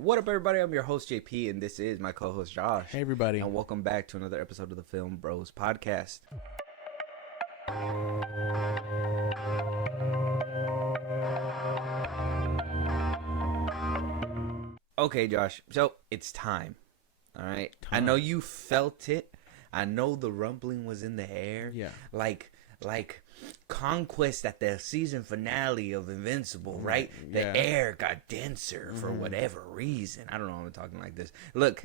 What up, everybody? I'm your host, JP, and this is my co-host, Josh. Hey, everybody. And welcome back to another episode of the FilmBros Podcast. Okay, Josh, so it's time. All right? I know you felt it. I know the rumbling was in the air. Yeah. Like Conquest at the season finale of Invincible, right? The air got denser for whatever reason. I don't know why I'm talking like this. Look,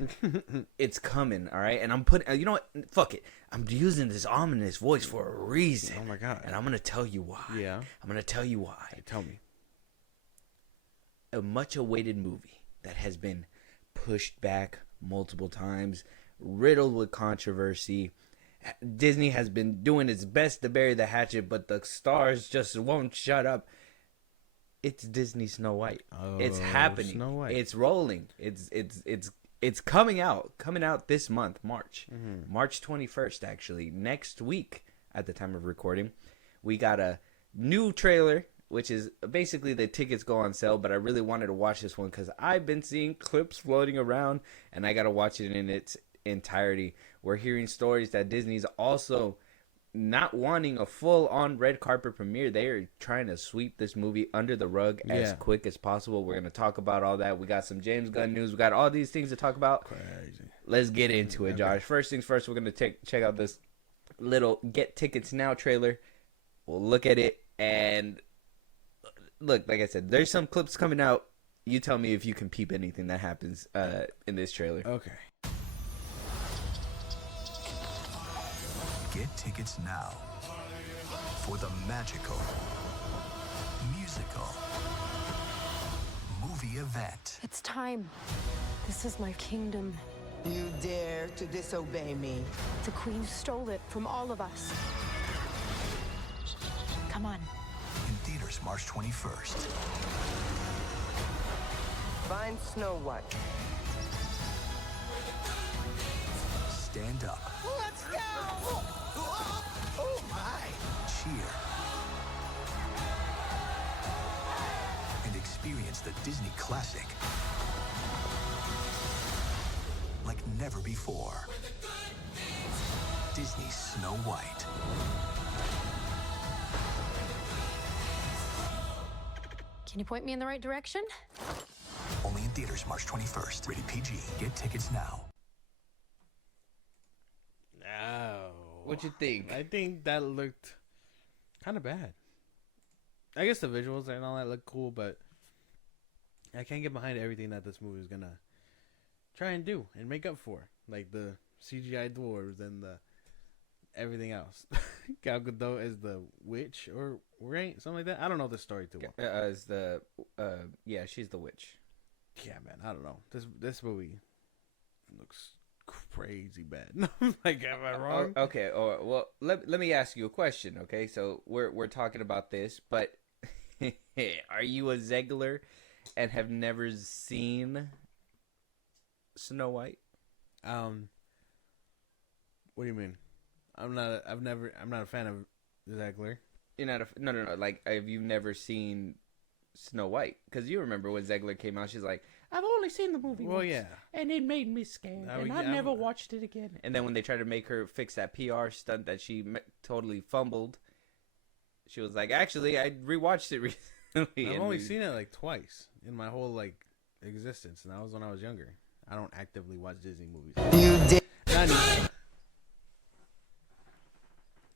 it's coming, all right? And I'm putting, you know what? Fuck it. I'm using this ominous voice for a reason. Oh, my God. And I'm going to tell you why. Yeah. I'm going to tell you why. Tell me. A much-awaited movie that has been pushed back multiple times, riddled with controversy. Disney has been doing its best to bury the hatchet, but the stars just won't shut up. It's Disney Snow White. Oh, it's happening. Snow White. It's rolling. It's coming out this month, March. March 21st, actually. Next week, at the time of recording, we got a new trailer, which is basically the tickets go on sale, but I really wanted to watch this one because I've been seeing clips floating around, and I got to watch it in its entirety. We're hearing stories that Disney's also not wanting a full-on red carpet premiere. They are trying to sweep this movie under the rug as quick as possible. We're going to talk about all that. We got some James Gunn news. We got all these things to talk about. Crazy. Let's get into it, Josh. First things first, we're going to check out this little Get Tickets Now trailer. We'll look at it, and look, like I said, there's some clips coming out. You tell me if you can peep anything that happens in this trailer. Okay. Get tickets now for the magical, musical, movie event. It's time. This is my kingdom. You dare to disobey me? The queen stole it from all of us. Come on. In theaters March 21st. Find Snow White. Stand up. Let's go! Oh my! Cheer. And experience the Disney classic like never before. Disney Snow White. Can you point me in the right direction? Only in theaters March 21st. Rated PG. Get tickets now. No. What you think? I think that looked kind of bad. I guess the visuals and all that look cool, but I can't get behind everything that this movie is going to try and do and make up for. Like the CGI dwarves and the everything else. Gal Gadot is the witch or right? Something like that. I don't know the story too well. She's the witch. Yeah, man. I don't know. This movie looks crazy bad. Like, am I wrong? Okay. Well, let me ask you a question. Okay, so we're talking about this, but are you a Zegler and have never seen Snow White? What do you mean? I'm not a fan of Zegler. You're not no. Like, have you never seen Snow White? Because you remember when Zegler came out, she's like, I've only seen the movie once, and it made me scared, and I've never watched it again. And then when they tried to make her fix that PR stunt that she totally fumbled, she was like, actually, I rewatched it recently. I've only seen it like twice in my whole like existence, and that was when I was younger. I don't actively watch Disney movies. You dare.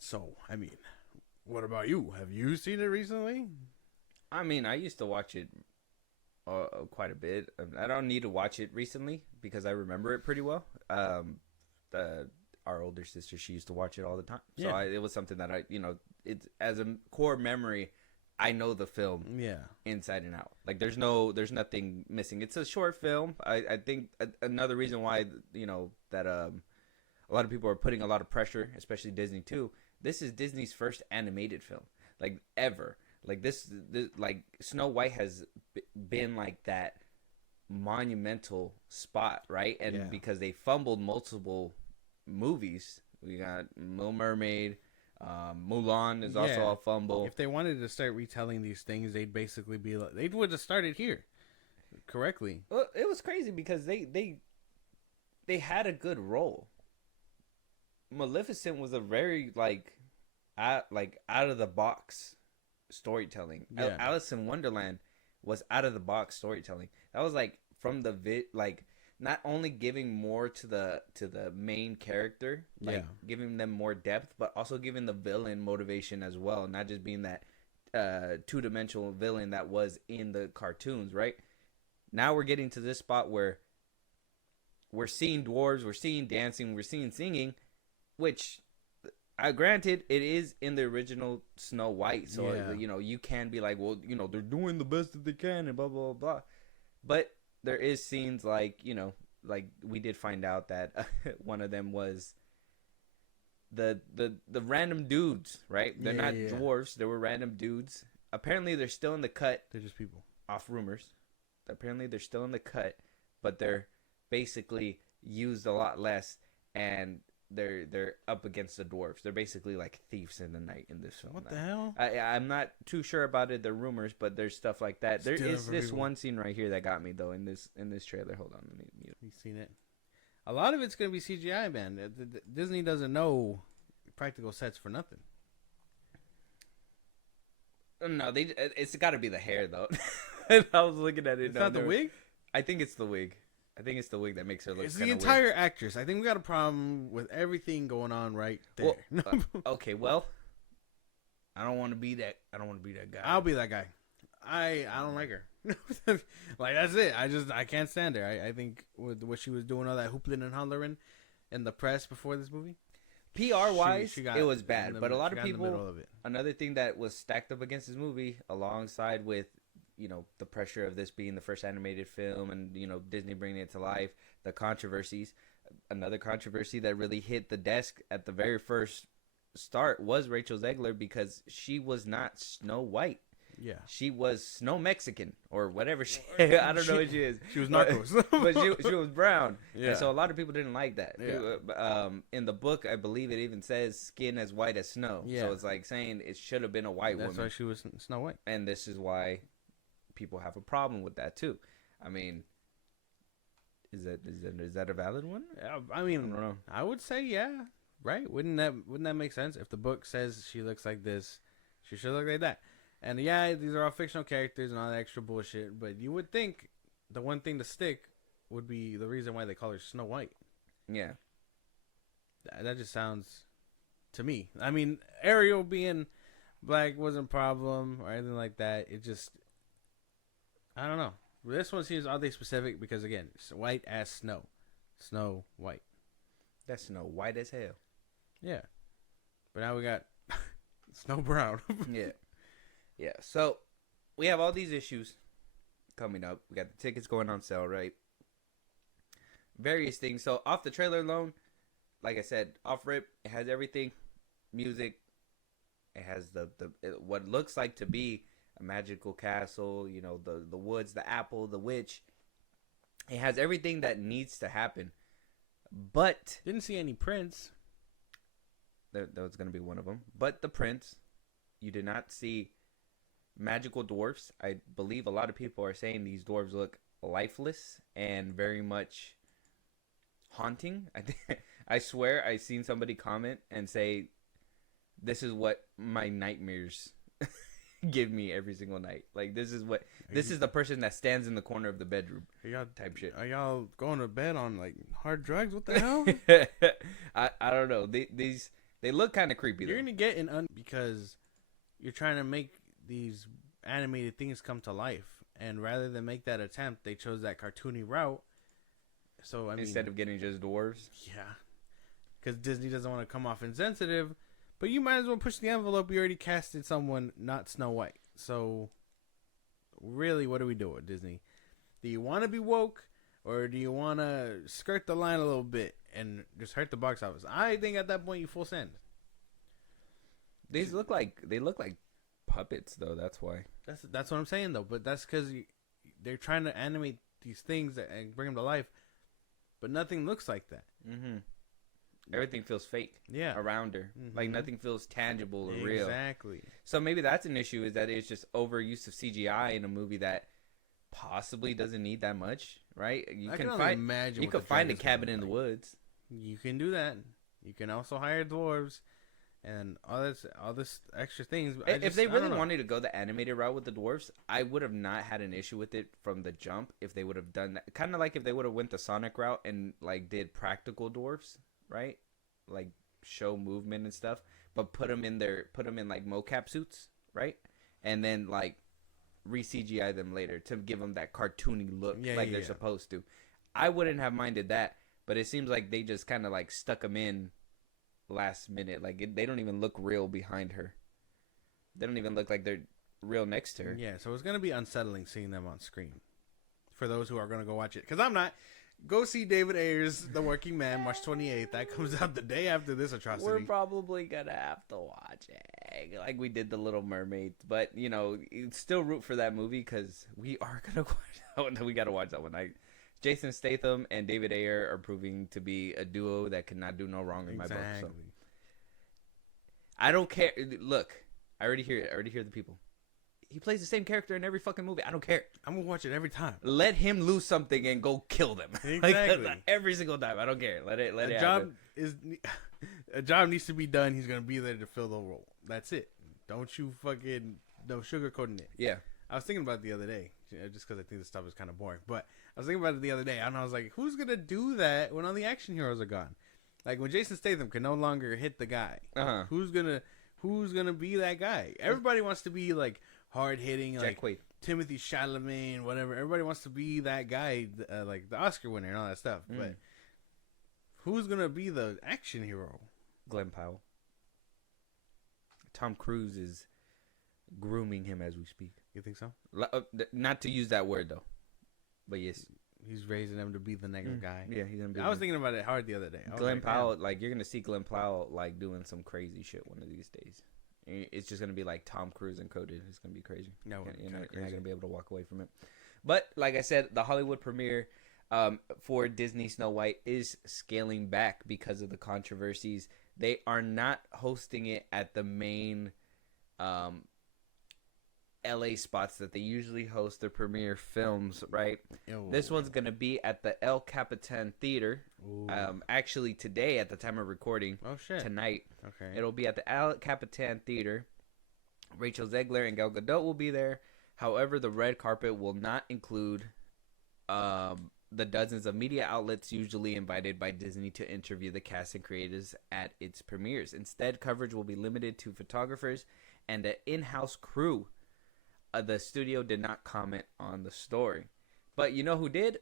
So, I mean, what about you? Have you seen it recently? I mean, I used to watch it quite a bit. I don't need to watch it recently because I remember it pretty well. Our older sister, she used to watch it all the time. So it was something that it's as a core memory. I know the film inside and out. Like there's nothing missing. It's a short film. I think another reason why, that a lot of people are putting a lot of pressure, especially Disney too. This is Disney's first animated film, like ever. Like this like Snow White has been like that monumental spot, right? And because they fumbled multiple movies, we got Little Mermaid, Mulan is also a fumble. If they wanted to start retelling these things, they'd basically be like, they would have started here. correctly. Well, it was crazy because they had a good role. Maleficent was a very out of the box storytelling. Yeah. Alice in Wonderland was out of the box storytelling. That was from the not only giving more to the main character, giving them more depth, but also giving the villain motivation as well, not just being that two-dimensional villain that was in the cartoons, right? Now we're getting to this spot where we're seeing dwarves, we're seeing dancing, we're seeing singing, which granted, it is in the original Snow White, so you can be like, well, they're doing the best that they can and blah blah blah, but there is scenes like we did find out that one of them was the random dudes, right? They're not dwarves. They were random dudes. Apparently, they're still in the cut. They're just people. Off rumors. Apparently, they're still in the cut, but they're basically used a lot less, and they're up against the dwarves. They're basically like thieves in the night in this film. What the hell? I'm not too sure about it. They're rumors, but there's stuff like that. There is this one scene right here that got me though in this trailer. Hold on, let me mute. You've seen it. A lot of it's gonna be CGI, man. Disney doesn't know practical sets for nothing. No, it's got to be the hair though. I was looking at it. It's not the wig. I think it's the wig. I think it's the wig that makes her look. It's the entire actress. I think we got a problem with everything going on right there. Well, okay, well, I don't want to be that. I don't want to be that guy. I'll be that guy. I don't like her. That's it. I can't stand her. I think with what she was doing, all that hoopling and hollering in the press before this movie, PR wise, it was bad. But a lot of people. Of another thing that was stacked up against this movie, alongside with the pressure of this being the first animated film and, Disney bringing it to life, the controversies. Another controversy that really hit the desk at the very first start was Rachel Zegler, because she was not Snow White. Yeah. She was Snow Mexican or whatever. I don't know what she is. She was Narcos. But she was brown. Yeah. And so a lot of people didn't like that. Yeah. In the book, I believe it even says skin as white as snow. Yeah. So it's like saying it should have been a white woman. That's why she was Snow White. And this is why people have a problem with that too. I mean, is that a valid one? I mean, I don't know. I would say yeah, right? Wouldn't that make sense? If the book says she looks like this, she should look like that. And yeah, these are all fictional characters and all that extra bullshit, but you would think the one thing to stick would be the reason why they call her Snow White. Yeah. That just sounds, to me. I mean, Ariel being black wasn't a problem or anything like that. It just, I don't know. This one seems oddly specific because, again, it's white as snow. Snow White. That's Snow White as hell. Yeah. But now we got Snow Brown. Yeah. Yeah. So we have all these issues coming up. We got the tickets going on sale, right? Various things. So off the trailer alone, like I said, off rip, it has everything. Music. It has what looks like to be a magical castle, the woods, the apple, the witch. It has everything that needs to happen. But didn't see any prince. That was going to be one of them. But the prince, you did not see magical dwarfs. I believe a lot of people are saying these dwarves look lifeless and very much haunting. I swear I seen somebody comment and say, this is what my nightmares give me every single night. Like, this is the person that stands in the corner of the bedroom type shit. Are y'all going to bed on like hard drugs? What the hell? I don't know. They look kind of creepy. You're going to get because you're trying to make these animated things come to life, and rather than make that attempt, they chose that cartoony route. So instead of getting just dwarves, yeah, because Disney doesn't want to come off insensitive, but you might as well push the envelope. You already casted someone not Snow White, so really, what are we doing, Disney? Do you want to be woke, or do you want to skirt the line a little bit and just hurt the box office? I think at that point you full send. They look like puppets, though. That's why. That's what I'm saying, though. But that's because they're trying to animate these things and bring them to life, but nothing looks like that. Mm-hmm. Everything feels fake. Yeah. Around her, like nothing feels tangible or real. Exactly. So maybe that's an issue. Is that it's just overuse of CGI in a movie that possibly doesn't need that much, right? You I can only find imagine you what could the find a dragon's gonna cabin in the look woods. You can do that. You can also hire dwarves and all this extra things. If they really wanted to go the animated route with the dwarves, I would have not had an issue with it from the jump if they would have done that. Kind of like if they would have went the Sonic route and like did practical dwarves, right? Like show movement and stuff, but put them in like mocap suits, right? And then like re-CGI them later to give them that cartoony look they're supposed to. I wouldn't have minded that, but it seems like they just kind of like stuck them in last minute. Like they don't even look real behind her. They don't even look like they're real next to her. Yeah, so it's gonna be unsettling seeing them on screen for those who are gonna go watch it. Because I'm not. Go see David Ayer's The Working Man, March 28th. That comes out the day after this atrocity. We're probably gonna have to watch it like we did The Little Mermaid, but you know, still root for that movie because we are gonna watch that one. We gotta watch that one. Jason Statham and David Ayer are proving to be a duo that cannot do no wrong in my book. So. I don't care. Look, I already hear it. I already hear the people. He plays the same character in every fucking movie. I don't care. I'm gonna watch it every time. Let him lose something and go kill them. Exactly. Like, every single time. I don't care. Let it job happen. A job needs to be done. He's gonna be there to fill the role. That's it. Don't you fucking no sugarcoating it. Yeah. I was thinking about it the other day, just because I think this stuff is kind of boring. But I was thinking about it the other day, and I was like, who's gonna do that when all the action heroes are gone? Like when Jason Statham can no longer hit the guy. Uh-huh. Who's gonna be that guy? Everybody wants to be like hard hitting, like Quaid. Timothy Chalamet, whatever. Everybody wants to be that guy, like the Oscar winner and all that stuff. But who's gonna be the action hero? Glenn Powell. Tom Cruise is grooming him as we speak. You think so? Not to use that word though, but yes, he's raising him to be the next guy. Yeah, he's gonna be. I was thinking about it hard the other day. Glenn Powell, like you're gonna see Glenn Powell like doing some crazy shit one of these days. It's just gonna be like Tom Cruise encoded. It's gonna be crazy. No, you're not gonna be able to walk away from it. But like I said, the Hollywood premiere for Disney Snow White is scaling back because of the controversies. They are not hosting it at the main LA spots that they usually host their premiere films, right? Ew. This one's going to be at the El Capitan Theater. Actually today at the time of recording. Oh shit. Tonight. Okay. It'll be at the El Capitan Theater. Rachel Zegler and Gal Gadot will be there. However, the red carpet will not include the dozens of media outlets usually invited by Disney to interview the cast and creators at its premieres. Instead, coverage will be limited to photographers and an in-house crew. The studio did not comment on the story. But you know who did?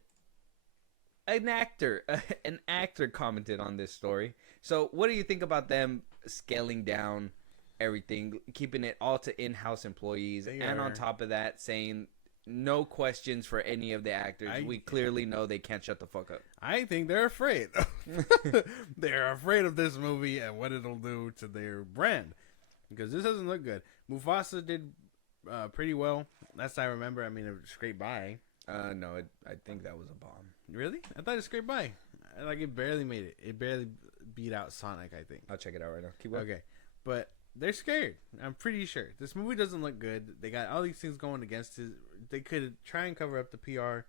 An actor. An actor commented on this story. So what do you think about them scaling down everything, keeping it all to in-house employees, and on top of that saying no questions for any of the actors? We clearly know they can't shut the fuck up. I think they're afraid. They're afraid of this movie and what it'll do to their brand. Because this doesn't look good. Mufasa did pretty well. Last I remember, I mean, it scraped by. No, I think that was a bomb. Really? I thought it scraped by. Like, it barely made it. It barely beat out Sonic, I think. I'll check it out right now. Keep going. Okay. But they're scared. I'm pretty sure. This movie doesn't look good. They got all these things going against it. They could try and cover up the PR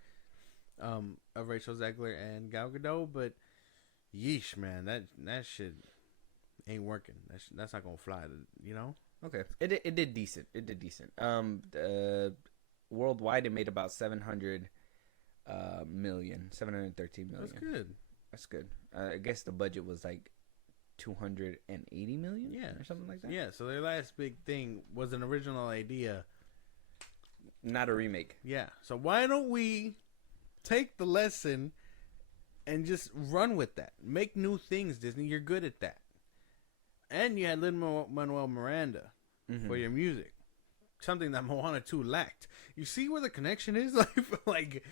of Rachel Zegler and Gal Gadot, but yeesh, man, that shit ain't working. That's not gonna fly, you know? Okay. It did decent. It did decent. Worldwide, it made about 713 million. That's good. That's good. I guess the budget was like 280 million, or something like that. Yeah. So their last big thing was an original idea, not a remake. Yeah. So why don't we take the lesson and just run with that? Make new things, Disney. You're good at that. And you had Lin-Manuel Miranda for your music. Something that Moana 2 lacked. You see where the connection is? Like,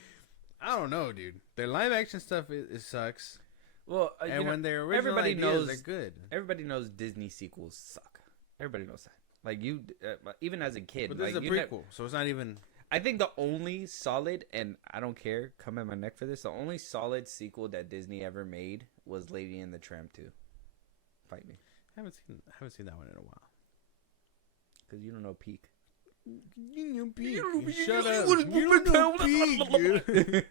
I don't know, dude. Their live action stuff, it sucks. Well, and when their original ideas, they're good. Everybody knows Disney sequels suck. Everybody knows that. Like, you, even as a kid. But this is a prequel, so it's not even... I think the only solid, and I don't care, come at my neck for this, the only solid sequel that Disney ever made was Lady and the Tramp 2. Fight me. I haven't seen that one in a while. Because you don't know peak. Shut up. You don't know pig.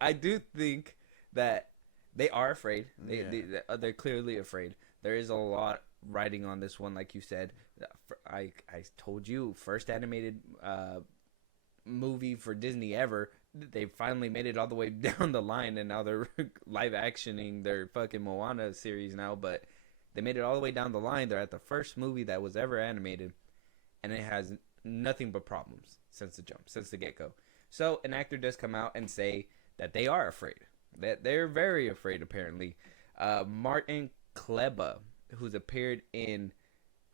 I do think that they are afraid. They're clearly afraid. There is a lot riding on this one, like you said. I told you, first animated movie for Disney ever. They finally made it all the way down the line, and now they're live actioning their fucking Moana series now. But they made it all the way down the line. They're at the first movie that was ever animated, and it has nothing but problems since the get-go. So an actor does come out and say that they are afraid. That they're very afraid, apparently. Martin Kleba, who's appeared in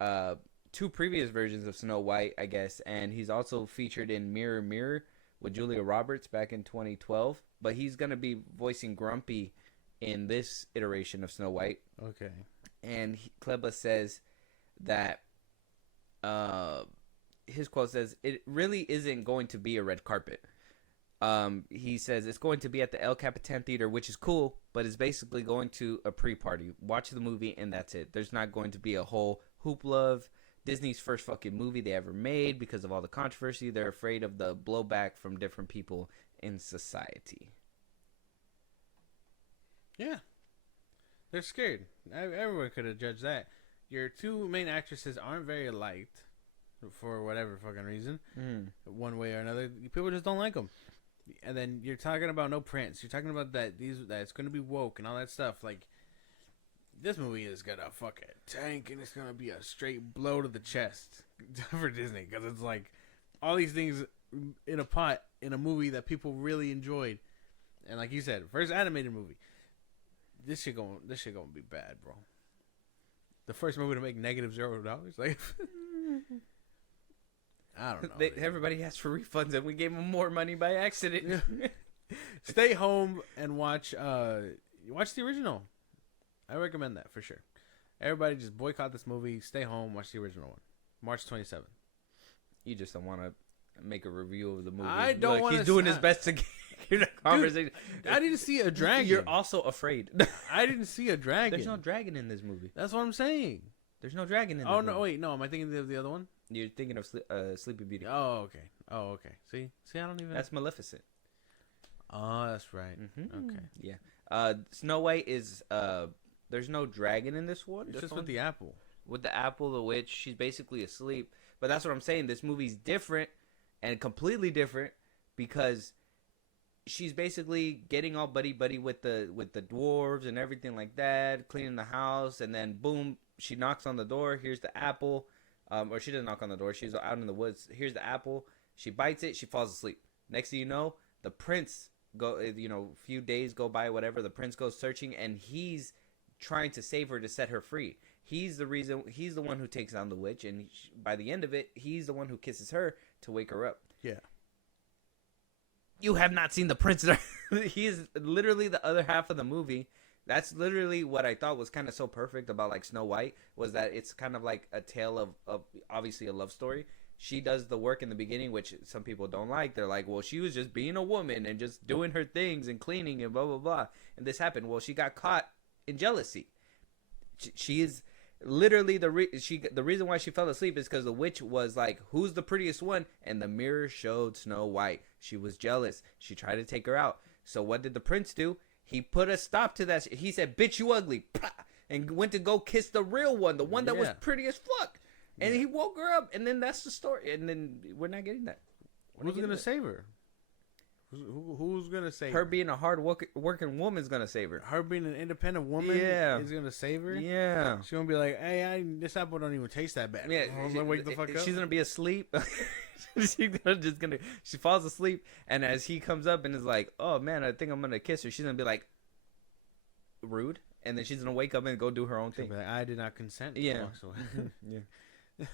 2 previous versions of Snow White, I guess, and he's also featured in Mirror Mirror with Julia Roberts back in 2012, but he's going to be voicing Grumpy in this iteration of Snow White. Okay. And Kleba says that his quote says, "It really isn't going to be a red carpet." He says it's going to be at the El Capitan Theater, which is cool, but it's basically going to a pre-party. Watch the movie, and that's it. There's not going to be a whole hoopla of Disney's first fucking movie they ever made because of all the controversy. They're afraid of the blowback from different people in society. Yeah. They're scared. Everyone could have judged that. Your 2 main actresses aren't very liked for whatever fucking reason. One way or another. People just don't like them. And then you're talking about no Prince. You're talking about that it's going to be woke and all that stuff. Like, this movie is going to fucking tank, and it's going to be a straight blow to the chest for Disney. Because it's like all these things in a pot in a movie that people really enjoyed. And like you said, first animated movie. This shit gonna be bad, bro. The first movie to make -$0. Like, I don't know. Everybody asked for refunds, and we gave them more money by accident. Stay home and watch the original. I recommend that for sure. Everybody just boycott this movie. Stay home. Watch the original one. March 27th. You just don't want to make a review of the movie. I don't want to. He's doing his best to get a conversation. Dude, I didn't see a dragon. You're also afraid. I didn't see a dragon. There's no dragon in this movie. That's what I'm saying. There's no dragon in this movie. movie. Oh, no, wait. No, am I thinking of the other one? You're thinking of Sleeping Beauty. Oh, okay. See, I don't even... That's Maleficent. Oh, that's right. Mm-hmm. Okay. Yeah. Snow White is... there's no dragon in this one. It's just with the apple. With the apple, the witch, she's basically asleep. But that's what I'm saying. This movie's different and completely different because she's basically getting all buddy-buddy with the dwarves and everything like that, cleaning the house, and then boom, she knocks on the door. Here's the apple. Or she doesn't knock on the door. She's out in the woods. Here's the apple. She bites it. She falls asleep. Next thing you know, the prince a few days go by, whatever. The prince goes searching, and he's trying to save her to set her free. He's the one who takes down the witch, and by the end of it, he's the one who kisses her to wake her up. Yeah. You have not seen the prince. He is literally the other half of the movie. That's literally what I thought was kind of so perfect about like Snow White, was that it's kind of like a tale of obviously a love story. She does the work in the beginning, which some people don't like. They're like, well, she was just being a woman and just doing her things and cleaning and blah, blah, blah. And this happened. Well, she got caught in jealousy. She is literally the reason why she fell asleep is because the witch was like, who's the prettiest one? And the mirror showed Snow White. She was jealous. She tried to take her out. So what did the prince do? He put a stop to that. He said, bitch, you ugly. And went to go kiss the real one, the one that was pretty as fuck. And he woke her up. And then that's the story. And then we're not getting that. Who's going to save her? Who's going to save her? Her being a hard working woman is going to save her. Her being an independent woman is going to save her? Yeah. She's going to be like, hey, this apple don't even taste that bad. Yeah. Wake the fuck up. She's going to be asleep. She falls asleep, and as he comes up and is like, oh man, I think I'm gonna kiss her, she's gonna be like, rude, and then she's gonna wake up and go do her own thing. Like, I did not consent. Yeah. Yeah.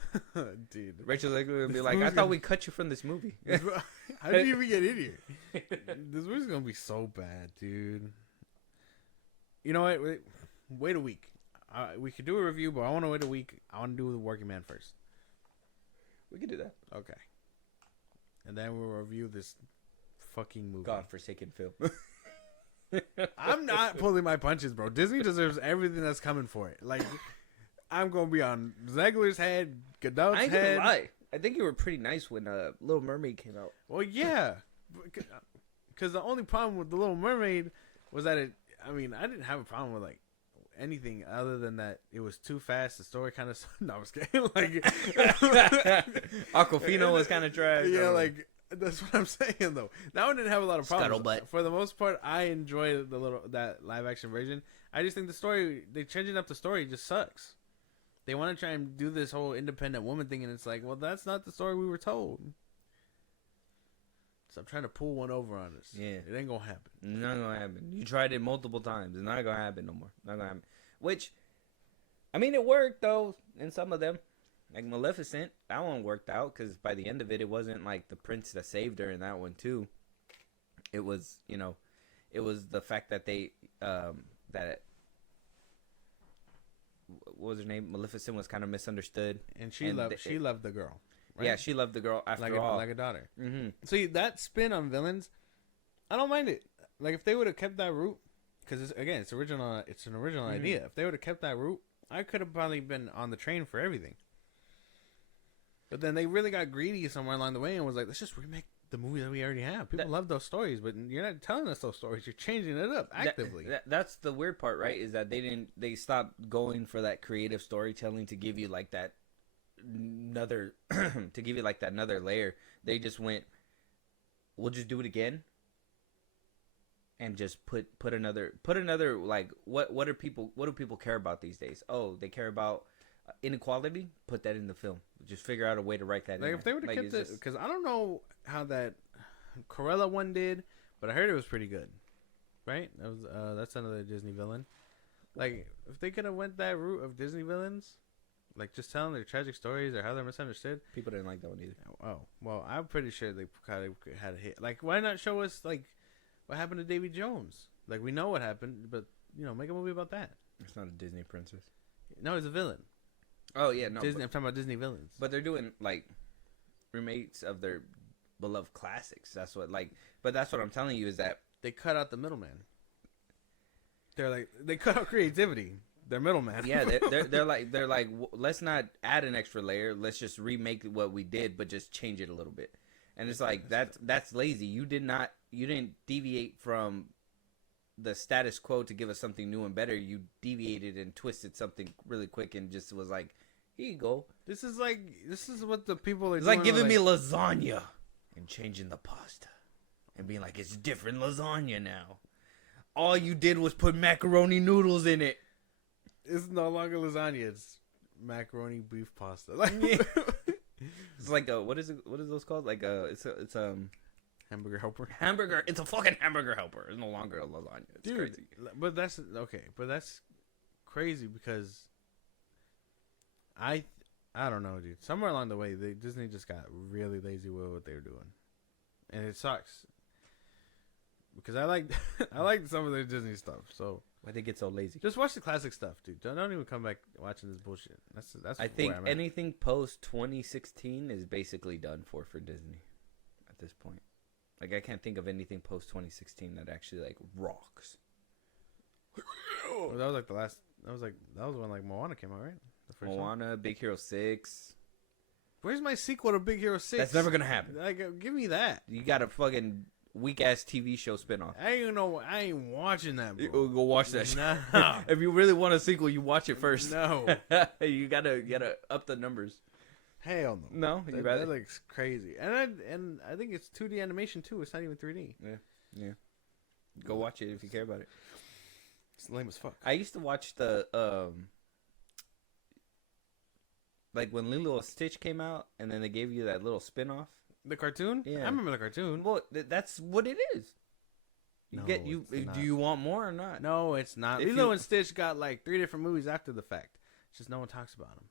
Dude, Rachel's like gonna be like, I thought we cut you from this movie. How did you even get in here? This movie's gonna be so bad, dude. You know what? Wait a week. We could do a review, but I want to wait a week. I want to do the Working Man first. We could do that. Okay. And then we'll review this fucking movie. God-forsaken film. I'm not pulling my punches, bro. Disney deserves everything that's coming for it. Like, I'm going to be on Zegler's head, Godot's head. I ain't gonna lie. I think you were pretty nice when Little Mermaid came out. Well, yeah, because the only problem with the Little Mermaid was that I didn't have a problem with like anything other than that it was too fast. The story kind of no, I was kidding. Like Aquafina was kind of trash. Yeah, like that's what I'm saying though. That one didn't have a lot of problems. Scuttlebutt. For the most part, I enjoyed that live action version. I just think the story, they changing up the story just sucks. They want to try and do this whole independent woman thing, and it's like, well, that's not the story we were told. So I'm trying to pull one over on us. Yeah. It ain't gonna happen. Not gonna happen. You tried it multiple times. It's not gonna happen no more. Not gonna happen. Which, I mean, it worked though in some of them. Like Maleficent, that one worked out because by the end of it, it wasn't like the prince that saved her in that one too. It was, it was the fact that they what was her name? Maleficent was kind of misunderstood, and she loved the girl. Right? Yeah, she loved the girl after all, like a daughter. Mm-hmm. See, that spin on villains, I don't mind it. Like if they would have kept that route, because it's original. It's an original idea. If they would have kept that route, I could have probably been on the train for everything. But then they really got greedy somewhere along the way and was like, let's just remake the movie that we already have. People love those stories, but you're not telling us those stories. You're changing it up actively. That's the weird part, right? Is that they stopped going for that creative storytelling to give you like that another another layer. They just went, we'll just do it again. And just put another like what do people care about these days? Oh, they care about inequality. Put that in the film. Just figure out a way to write that. Like in if they would have like, kept it, because I don't know how that Cruella one did, but I heard it was pretty good. Right? That was that's another Disney villain. Like if they could have went that route of Disney villains, like just telling their tragic stories or how they're misunderstood. People didn't like that one either. Oh well, I'm pretty sure they kind of had a hit. Like why not show us like what happened to Davy Jones? Like we know what happened, but make a movie about that. It's not a Disney princess. No, he's a villain. Oh yeah, no. Disney, I'm talking about Disney villains. But they're doing like remakes of their beloved classics. That's what I'm telling you is that they cut out the middleman. They cut out creativity. They're middleman. Yeah, they're like let's not add an extra layer. Let's just remake what we did, but just change it a little bit. And it's like that's lazy. You didn't deviate from the status quo to give us something new and better. You deviated and twisted something really quick and just was like, here you go. This is what the people are It's doing. like giving me lasagna and changing the pasta and being like, it's different lasagna now. All you did was put macaroni noodles in it. It's no longer lasagna. It's macaroni beef pasta. It's like what is those called? Like it's hamburger helper. It's a fucking hamburger helper. It's no longer a lasagna. It's crazy. But that's okay. But that's crazy because I don't know, dude. Somewhere along the way, Disney just got really lazy with what they were doing, and it sucks because I like some of their Disney stuff. So why they get so lazy? Just watch the classic stuff, dude. Don't even come back watching this bullshit. That's. I think anything post 2016 is basically done for Disney at this point. Like I can't think of anything post 2016 that actually like rocks. Well, that was like the last. That was when like Moana came out, right? The first Moana, one? Big Hero 6. Where's my sequel to Big Hero 6? That's never gonna happen. Like, give me that. You got a fucking weak ass TV show spinoff. I ain't watching that, bro. You go watch that shit. No. If you really want a sequel, you watch it first. No. you gotta up the numbers. Hell no. No, that looks crazy. And I think it's 2D animation too. It's not even 3D. Yeah. Go watch it if you care about it. It's lame as fuck. I used to watch the like when Lilo and Stitch came out, and then they gave you that little spin-off. The cartoon? Yeah, I remember the cartoon. Well, that's what it is. Do you want more or not? No, it's not. Lilo and Stitch got like 3 different movies after the fact. It's just no one talks about them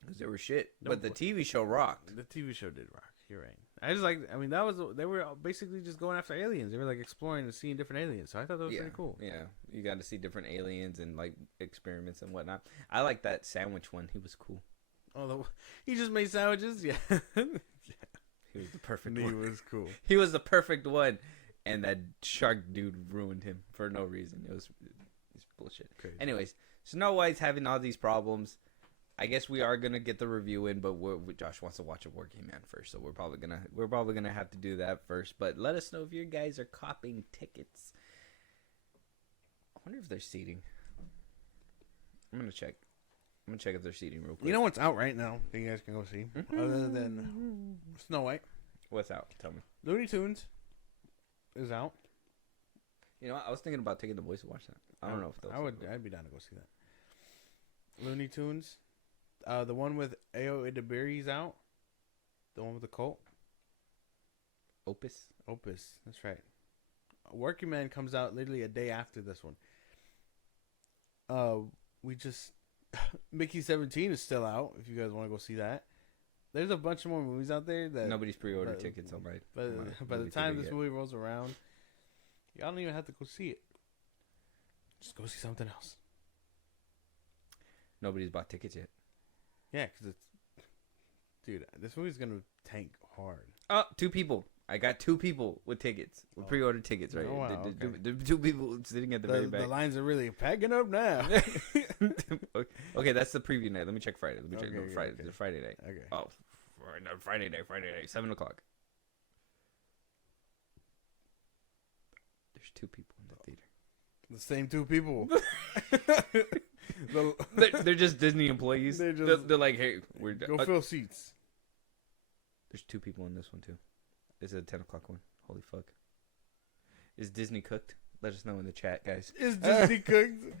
because they were shit. But the TV show rocked. The TV show did rock. You're right. They were basically just going after aliens. They were like exploring and seeing different aliens. So I thought that was pretty cool. Yeah, you got to see different aliens and like experiments and whatnot. I like that sandwich one. He was cool. Oh, he just made sandwiches. Yeah, he was the perfect one. He was cool. He was the perfect one, and that shark dude ruined him for no reason. It's bullshit. Crazy. Anyways, Snow White's having all these problems. I guess we are gonna get the review in, but Josh wants to watch a Working Man first, so we're probably gonna have to do that first. But let us know if you guys are copping tickets. I wonder if they're seating. I'm gonna check. I'm gonna check if they're seating real quick. You know what's out right now that you guys can go see, other than Snow White? What's out? Tell me. Looney Tunes is out. You know, I was thinking about taking the boys to watch that. I don't know if they'll. I'd be down to go see that. Looney Tunes, the one with Ayo Edebiri's out. The one with the cult. Opus. That's right. Working Man comes out literally a day after this one. Mickey 17 is still out. If you guys want to go see that, there's a bunch of more movies out there that nobody's pre-ordered tickets on my. But by the time this movie rolls around, y'all don't even have to go see it. Just go see something else. Nobody's bought tickets yet. Yeah, because dude, this movie's gonna tank hard. Oh, 2 people. I got 2 people with tickets. With pre-ordered tickets, right? Oh, wow, the 2 people sitting at the very back. The lines are really packing up now. Okay, that's the preview night. Let me check Friday. Friday. Okay. Friday night. Okay. Oh, Friday night. 7:00. There's 2 people in the theater. The same 2 people. They're just Disney employees. They're like, hey, we're go fill seats. There's 2 people in this one too. This is a 10:00 one. Holy fuck. Is Disney cooked? Let us know in the chat, guys. Is Disney cooked?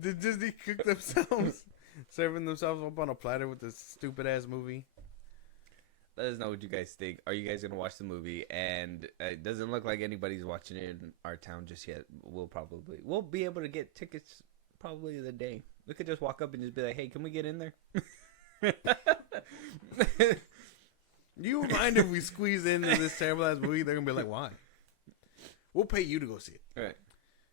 Did Disney cook themselves? Serving themselves up on a platter with this stupid ass movie? Let us know what you guys think. Are you guys going to watch the movie? And it doesn't look like anybody's watching it in our town just yet. We'll be able to get tickets probably the day. We could just walk up and just be like, hey, can we get in there? You mind if we squeeze into this terrible ass movie? They're gonna be like, "Why? We'll pay you to go see it." All right,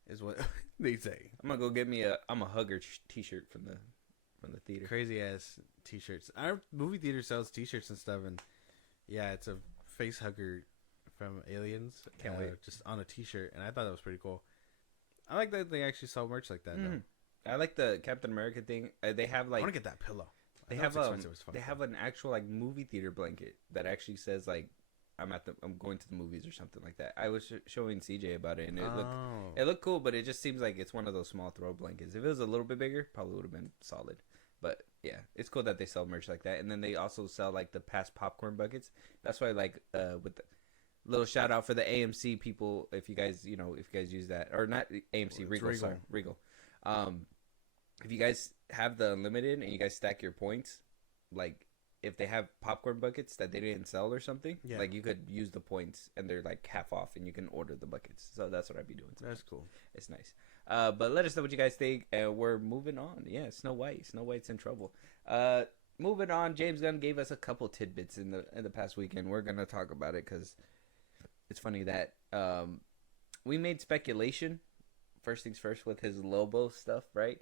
is what they say. I'm gonna go get me I'm a hugger T-shirt from the theater. Crazy ass T-shirts. Our movie theater sells T-shirts and stuff, and yeah, it's a face hugger from Aliens. Can't wait. Just on a T-shirt, and I thought that was pretty cool. I like that they actually sell merch like that. Though. I like the Captain America thing. They have like I want to get that pillow. They have an actual like movie theater blanket that actually says like I'm going to the movies or something like that. I was showing CJ about it and it looked cool, but it just seems like it's one of those small throw blankets. If it was a little bit bigger, probably would have been solid. But yeah, it's cool that they sell merch like that, and then they also sell like the past popcorn buckets. That's why like with the little shout out for the AMC people, if you guys use that, or not AMC, Regal. If you guys have the unlimited and you guys stack your points, like if they have popcorn buckets that they didn't sell or something, like you could use the points and they're like half off and you can order the buckets. So that's what I'd be doing. That's cool. It's nice. But let us know what you guys think. We're moving on. Yeah, Snow White's in trouble. Moving on. James Gunn gave us a couple tidbits in the past weekend. We're gonna talk about it because it's funny that we made speculation. First things first with his Lobo stuff, right?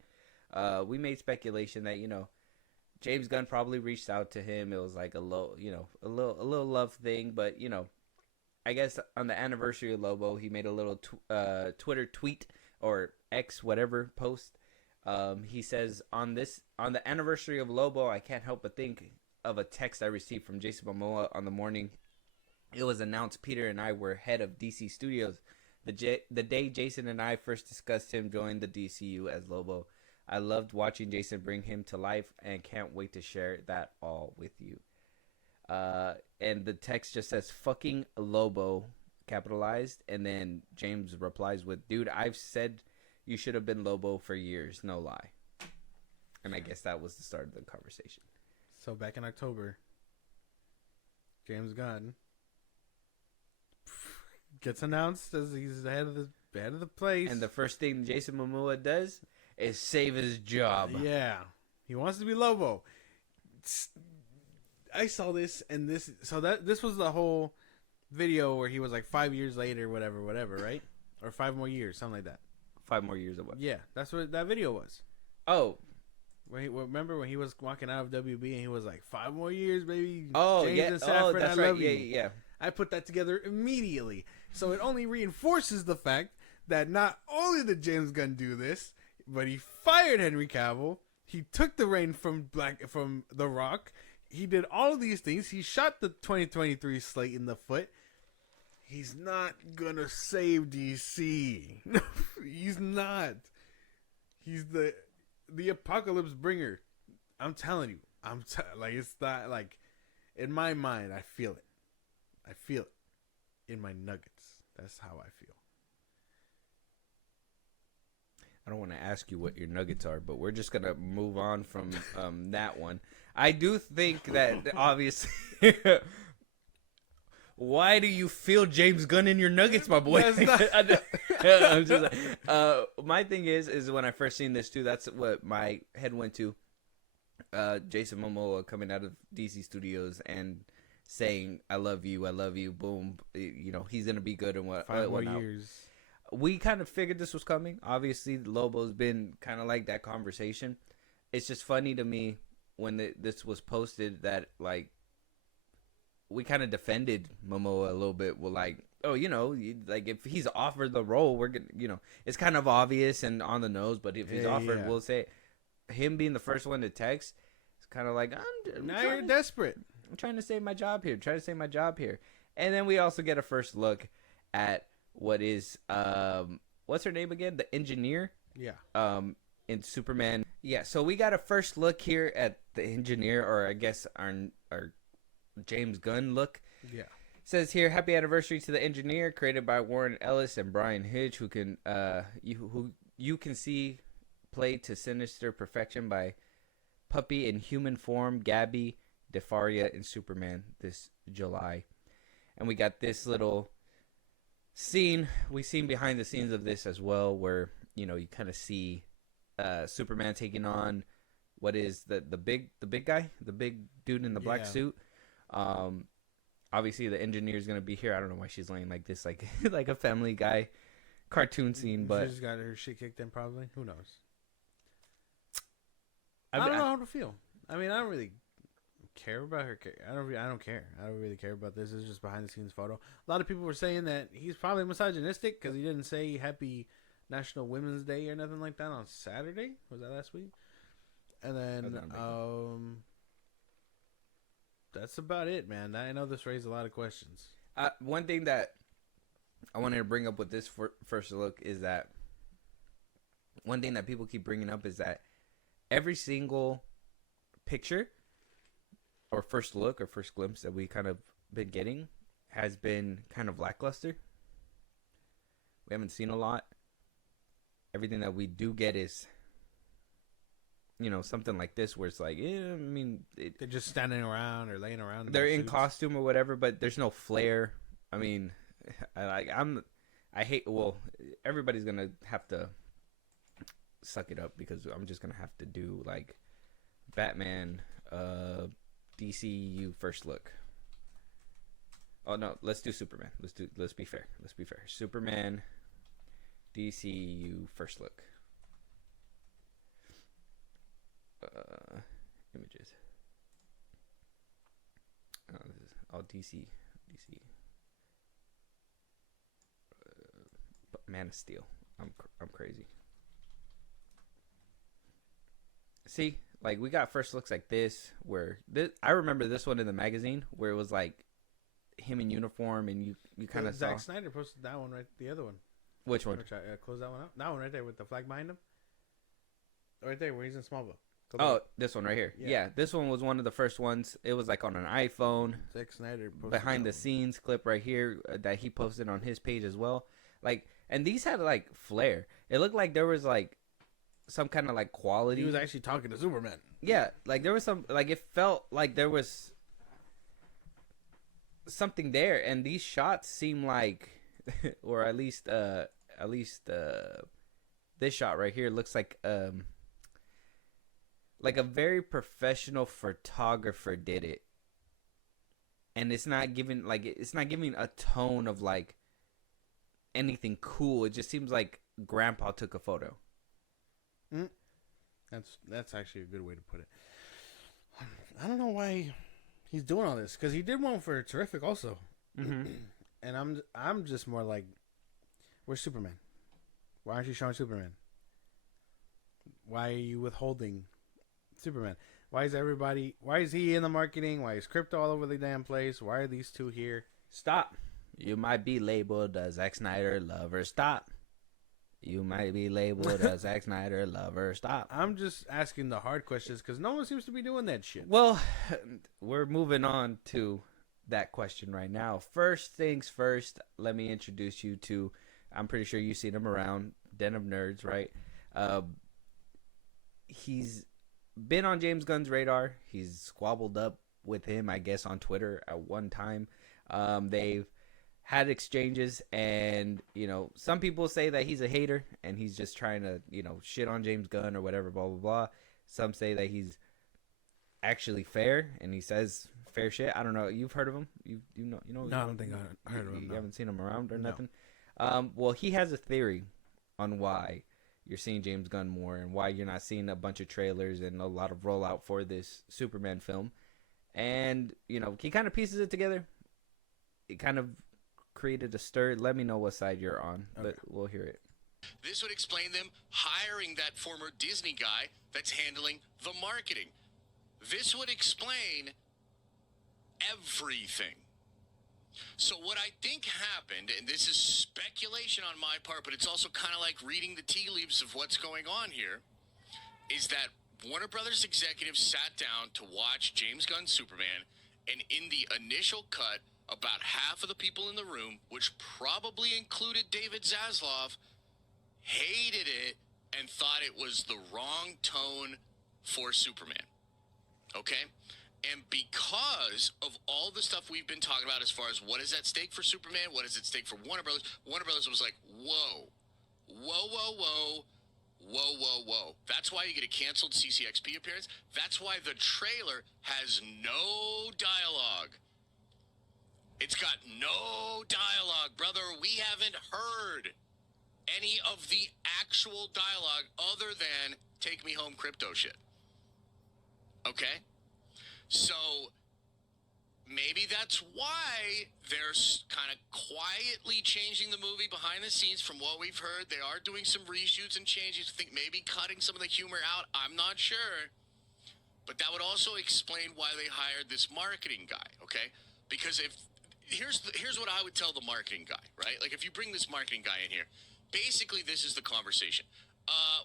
We made speculation that James Gunn probably reached out to him. It was like a little love thing, but I guess on the anniversary of Lobo, he made a little Twitter tweet or X whatever post. He says on the anniversary of Lobo, I can't help but think of a text I received from Jason Momoa on the morning it was announced Peter and I were head of DC Studios. The day Jason and I first discussed him join the DCU as Lobo. I loved watching Jason bring him to life and can't wait to share that all with you. And the text just says fucking Lobo capitalized, and then James replies with, dude, I've said you should have been Lobo for years, no lie. And I guess that was the start of the conversation. So back in October, James Gunn gets announced as he's the head of the place. And the first thing Jason Momoa does is save his job. Yeah. He wants to be Lobo. I saw this, and this was the whole video where he was like 5 years later, whatever, right? Or 5 more years, something like that. 5 more years of what? Yeah, that's what that video was. Oh. Remember when he was walking out of WB and he was like, 5 more years, baby. Oh, James yeah. and Saffron, that's I right. love you. Yeah. I put that together immediately. So it only reinforces the fact that not only did James Gunn do this, But he fired Henry Cavill. He took the reign from The Rock. He did all of these things. He shot the 2023 slate in the foot. He's not gonna save DC. No, he's not. He's the apocalypse bringer. I'm telling you. Like, it's not like, in my mind, I feel it. I feel it in my nuggets. That's how I feel. I don't want to ask you what your nuggets are, but we're just gonna move on from that one. I do think that obviously. Why do you feel James Gunn in your nuggets, my boy? I'm just like, my thing is when I first seen this too, that's what my head went to. Jason Momoa coming out of DC Studios and saying, I love you, boom. You know, he's going to be good and what. 5 more years. We kind of figured this was coming. Obviously, Lobo's been kind of like that conversation. It's just funny to me when this was posted that, like, we kind of defended Momoa a little bit. We're like, oh, you know, like, if he's offered the role, we're going to, you know, it's kind of obvious and on the nose, but if he's offered, we'll say it. Him being the first one to text, it's kind of like, now you're desperate. I'm trying to save my job here. And then we also get a first look at what is, what's her name again? The engineer? Yeah. In Superman. Yeah, so we got a first look here at the engineer, or I guess our James Gunn look. Yeah. Says here, happy anniversary to the engineer, created by Warren Ellis and Brian Hitch, who you can see played to sinister perfection by Puppy in human form, Gabby DeFaria in Superman this July. And we got this little scene. We seen behind the scenes of this as well, where, you know, you kind of see Superman taking on what is the big guy, the big dude in the black suit. Obviously the engineer is gonna be here. I don't know why she's laying like this, like like a Family Guy cartoon scene, but she's got her shit kicked in, probably. Who knows? I don't know how to feel. I mean, I don't really care about her. I don't care. I don't really care about this. It's just behind the scenes photo. A lot of people were saying that he's probably misogynistic because he didn't say Happy National Women's Day or nothing like that on Saturday. Was that last week? And then that's about it, man. I know this raised a lot of questions. One thing that I wanted to bring up with this first look is that one thing that people keep bringing up is that every single picture or first look or first glimpse that we kind of been getting has been kind of lackluster. We haven't seen a lot. Everything that we do get is, you know, something like this where it's like, I mean, they're just standing around or laying around. They're in costume or whatever, but there's no flair. I mean, I hate. Well, everybody's gonna have to suck it up because I'm just gonna have to do like Batman, DCU first look. Oh no, let's do Superman. Let's be fair. Superman, DCU first look. Images. Oh, this is all DC. Man of Steel. I'm crazy. See, like we got first looks like this where I remember this one in the magazine where it was like him in uniform and you kind of saw. Zack Snyder posted that one, right? The other one. Which one? Close that one up. That one right there with the flag behind him. Right there where he's in Smallville. This one right here. Yeah, this one was one of the first ones. It was like on an iPhone. Zack Snyder posted behind the scenes clip right here that he posted on his page as well. Like, and these had like flair. It looked like there was like some kind of like quality. He was actually talking to Superman. Yeah, like there was some, like it felt like there was something there, and these shots seem like, or at least this shot right here looks like a very professional photographer did it, and it's not giving a tone of like anything cool. It just seems like Grandpa took a photo. That's actually a good way to put it. I don't know why he's doing all this, because he did one for Terrific also. Mm-hmm. And I'm just more like, where's Superman? Why aren't you showing Superman? why are you withholding Superman? Why is he in the marketing? Why is Crypto all over the damn place? Why are these two here? Stop. You might be labeled a Zack Snyder lover. Stop. You might be labeled a Zack Snyder lover. Stop. I'm just asking the hard questions because no one seems to be doing that shit. Well, we're moving on to that question right now. First things first, let me introduce you to, I'm pretty sure you've seen him around, Den of Nerds, right? He's been on James Gunn's radar. He's squabbled up with him, I guess, on Twitter at one time. They've had exchanges, and, you know, some people say that he's a hater and he's just trying to, you know, shit on James Gunn or whatever, blah, blah, blah. Some say that he's actually fair and he says fair shit. I don't know. You've heard of him? You know? No, I don't think I heard of him. You haven't seen him around or No. nothing? Well, he has a theory on why you're seeing James Gunn more and why you're not seeing a bunch of trailers and a lot of rollout for this Superman film. And, you know, he kind of pieces it together. It kind of created a stir. Let me know what side you're on, but we'll hear it. This would explain them hiring that former Disney guy that's handling the marketing. This would explain everything. So what I think happened, and this is speculation on my part, but it's also kind of like reading the tea leaves of what's going on here, is that Warner Brothers executives sat down to watch James Gunn's Superman, and in the initial cut, about half of the people in the room, which probably included David Zaslav, hated it and thought it was the wrong tone for Superman. Okay? And because of all the stuff we've been talking about as far as what is at stake for Superman, what is at stake for Warner Brothers was like, whoa, whoa, whoa, whoa, whoa, whoa, whoa. That's why you get a canceled CCXP appearance. That's why the trailer has no dialogue. It's got no dialogue, brother. We haven't heard any of the actual dialogue other than take me home crypto shit. Okay? So maybe that's why they're kind of quietly changing the movie behind the scenes from what we've heard. They are doing some reshoots and changes. I think maybe cutting some of the humor out. I'm not sure. But that would also explain why they hired this marketing guy, okay? Because here's what I would tell the marketing guy, right? Like, if you bring this marketing guy in here, basically this is the conversation.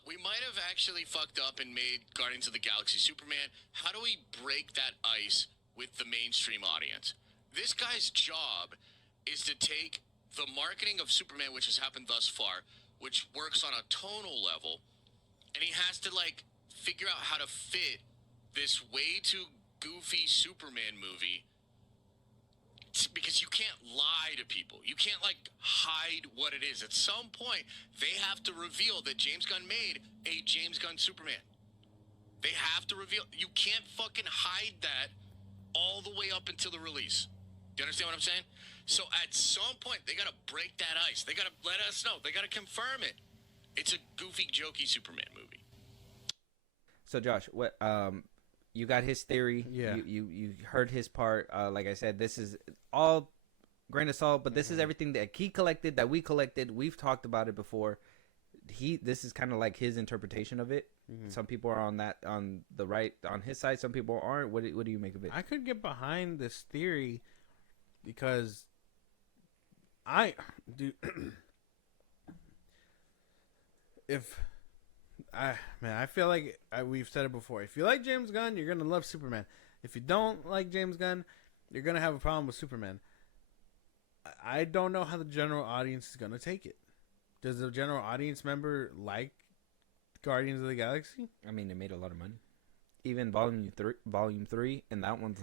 We might have actually fucked up and made Guardians of the Galaxy Superman. How do we break that ice with the mainstream audience? This guy's job is to take the marketing of Superman, which has happened thus far, which works on a tonal level, and he has to, like, figure out how to fit this way too goofy Superman movie, because you can't lie to people. You can't, like, hide what it is. At some point, they have to reveal that James Gunn made a James Gunn Superman. They have to reveal. You can't fucking hide that all the way up until the release. Do you understand what I'm saying? So at some point, they got to break that ice. They got to let us know. They got to confirm it. It's a goofy, jokey Superman movie. So, Josh, what you got his theory. Yeah. You heard his part. Like I said, this is all grain of salt, but this is everything that he collected, that we collected. We've talked about it before. This is kind of like his interpretation of it. Mm-hmm. Some people are on his side. Some people aren't. What do you make of it? I could get behind this theory because I feel like we've said it before. If you like James Gunn, you're gonna love Superman. If you don't like James Gunn, you're gonna have a problem with Superman. I don't know how the general audience is gonna take it. Does the general audience member like Guardians of the Galaxy? I mean, it made a lot of money. Even volume three, and that one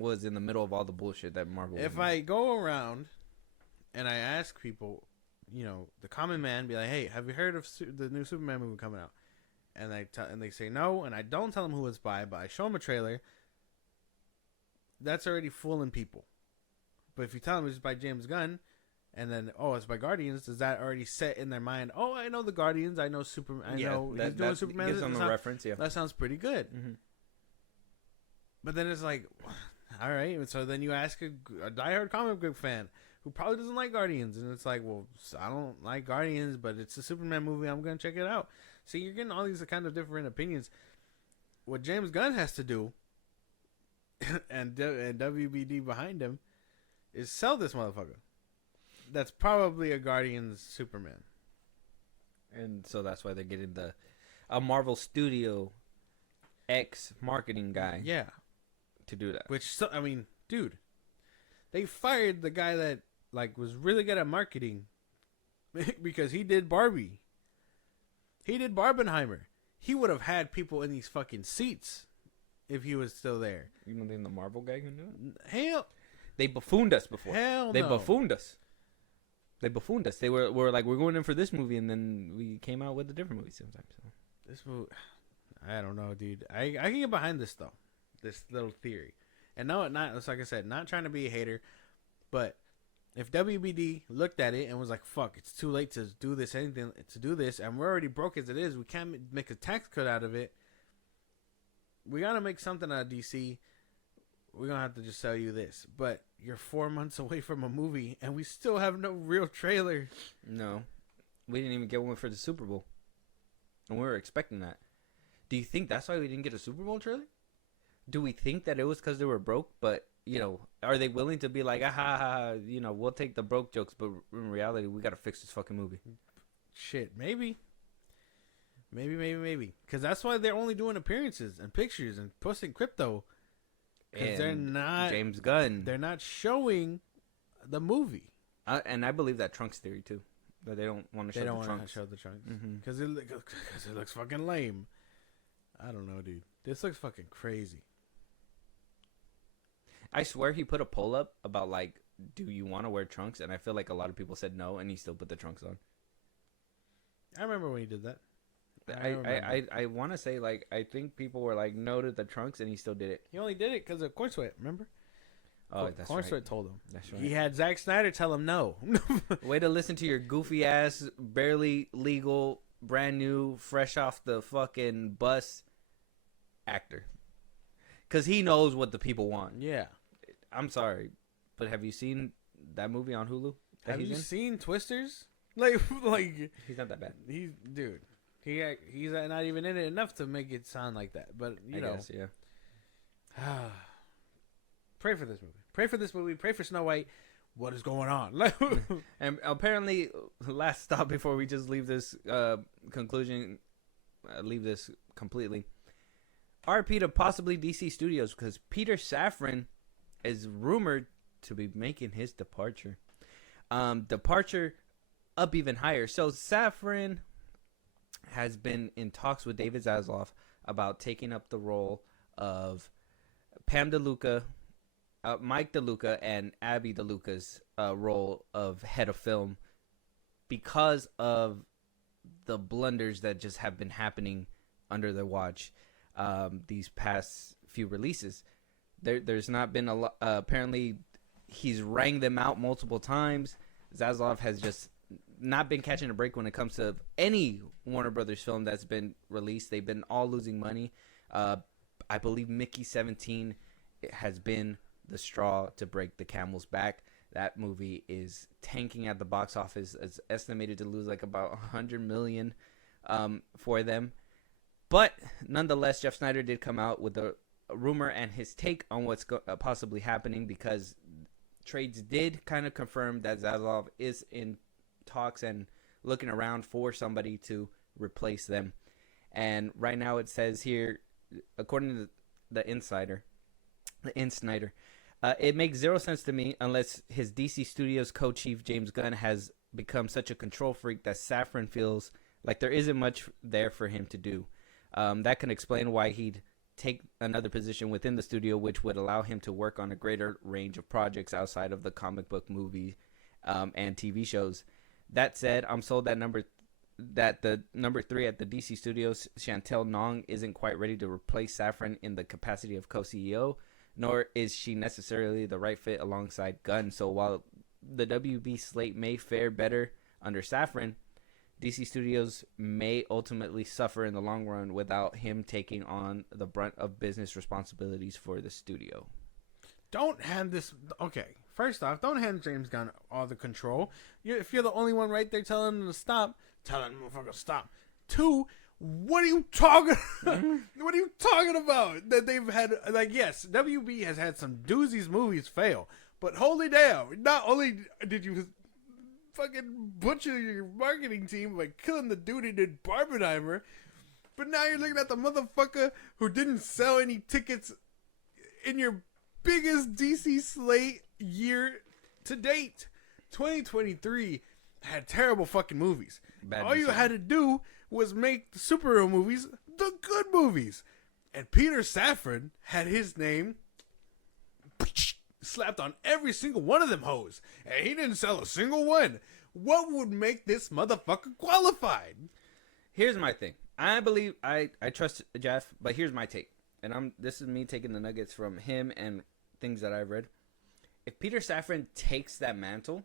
was in the middle of all the bullshit that Marvel. If I go around and I ask people, you know, the common man, be like, "Hey, have you heard of the new Superman movie coming out?" And they say no, and I don't tell them who it's by, but I show them a trailer. That's already fooling people. But if you tell them it's by James Gunn, and then it's by Guardians, does that already set in their mind? Oh, I know the Guardians. I know Superman. I know he's doing Superman. Gives them a reference. Yeah, that sounds pretty good. Mm-hmm. But then it's like, all right. So then you ask a diehard comic book fan who probably doesn't like Guardians, and it's like, well, I don't like Guardians, but it's a Superman movie. I'm gonna check it out. See, you're getting all these kind of different opinions. What James Gunn has to do, and WBD behind him, is sell this motherfucker. That's probably a Guardians Superman. And so that's why they're getting a Marvel Studio ex-marketing guy. Yeah. To do that. Which, I mean, dude, they fired the guy that like was really good at marketing because he did Barbie. He did Barbenheimer. He would have had people in these fucking seats if he was still there. You don't think the Marvel guy can do it? Hell, they buffooned us before. Hell they no. buffooned us. They buffooned us. They were like, we're going in for this movie, and then we came out with a different movie sometimes. So. This movie, I don't know, dude. I can get behind this though, this little theory. And no, not like I said, not trying to be a hater, but if WBD looked at it and was like, "Fuck, it's too late to do this, and we're already broke as it is. We can't make a tax cut out of it. We gotta make something out of DC. We're gonna have to just sell you this." But you're 4 months away from a movie, and we still have no real trailer. No, we didn't even get one for the Super Bowl, and we were expecting that. Do you think that's why we didn't get a Super Bowl trailer? Do we think that it was because they were broke? But, you know, are they willing to be like, you know, we'll take the broke jokes, but in reality, we got to fix this fucking movie? Shit, maybe. Because that's why they're only doing appearances and pictures and posting crypto. Because they're not... James Gunn. They're not showing the movie. And I believe that Trunks theory, too. That they don't want to show the Trunks. They don't want to show the Trunks. Because it looks fucking lame. I don't know, dude. This looks fucking crazy. I swear he put a poll up about, like, do you want to wear trunks? And I feel like a lot of people said no, and he still put the trunks on. I remember when he did that. I want to say, like, I think people were like, no to the trunks, and he still did it. He only did it because of Corn Sweat, remember? Oh, that's Corn right. Sweat told him. That's right. He had Zack Snyder tell him no. Way to listen to your goofy-ass, barely legal, brand new, fresh off the fucking bus actor. Because he knows what the people want. Yeah. I'm sorry, but have you seen that movie on Hulu? Have you seen Twisters? Like he's not that bad. He's not even in it enough to make it sound like that. But you know, guess, yeah. Pray for this movie. Pray for this movie. Pray for Snow White. What is going on? And apparently, last stop before we just leave this conclusion, leave this completely. RP to possibly DC Studios because Peter Safran is rumored to be making his departure. Departure up even higher. So Safran has been in talks with David Zaslav about taking up the role of Pam DeLuca, Mike DeLuca, and Abby DeLuca's role of head of film because of the blunders that just have been happening under their watch. These past few releases, there's not been a lot. Apparently, he's rang them out multiple times. Zaslav has just not been catching a break when it comes to any Warner Brothers film that's been released. They've been all losing money. I believe Mickey 17 has been the straw to break the camel's back. That movie is tanking at the box office. It's estimated to lose like about $100 million for them. But nonetheless, Jeff Snyder did come out with a rumor and his take on what's possibly happening because trades did kind of confirm that Zaslav is in talks and looking around for somebody to replace them. And right now it says here, according to the Insider, it makes zero sense to me unless his DC Studios co-chief James Gunn has become such a control freak that Safran feels like there isn't much there for him to do. That can explain why he'd take another position within the studio, which would allow him to work on a greater range of projects outside of the comic book movie and TV shows. That said, I'm sold that the number 3 at the DC Studios, Chantel Nong, isn't quite ready to replace Safran in the capacity of co-CEO, nor is she necessarily the right fit alongside Gunn. So while the WB slate may fare better under Safran, DC Studios may ultimately suffer in the long run without him taking on the brunt of business responsibilities for the studio. Don't hand this... Okay, first off, don't hand James Gunn all the control. If you're the only one right there telling him to stop, tell him, motherfucker, stop. 2, What are you talking? What are you talking about? That they've had, like, yes, WB has had some doozies movies fail, but holy damn! Not only did you fucking butcher your marketing team by killing the dude who did Barbenheimer, but now you're looking at the motherfucker who didn't sell any tickets in your biggest DC slate year to date. 2023 had terrible fucking movies. All you had to do was make the superhero movies the good movies. And Peter Safran had his name slapped on every single one of them hoes. And he didn't sell a single one. What would make this motherfucker qualified? Here's my thing. I believe I trust Jeff, but here's my take. And this is me taking the nuggets from him and things that I've read. If Peter Safran takes that mantle,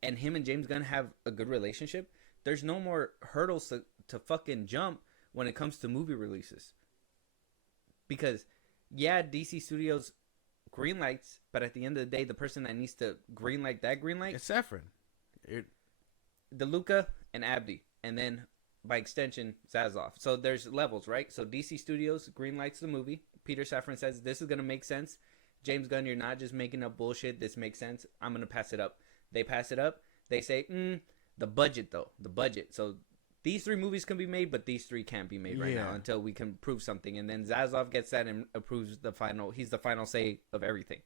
and him and James Gunn have a good relationship, there's no more hurdles to fucking jump when it comes to movie releases. Because, yeah, DC Studios greenlights, but at the end of the day, the person that needs to greenlight that greenlight... It's Safran. DeLuca and Abdi, and then, by extension, Zaslav. So there's levels, right? So DC Studios greenlights the movie. Peter Safran says, this is going to make sense. James Gunn, you're not just making up bullshit. This makes sense. I'm going to pass it up. They pass it up. They say, the budget, though. The budget. So these 3 movies can be made, but these 3 can't be made right now until we can prove something. And then Zaslav gets that and approves the final. He's the final say of everything.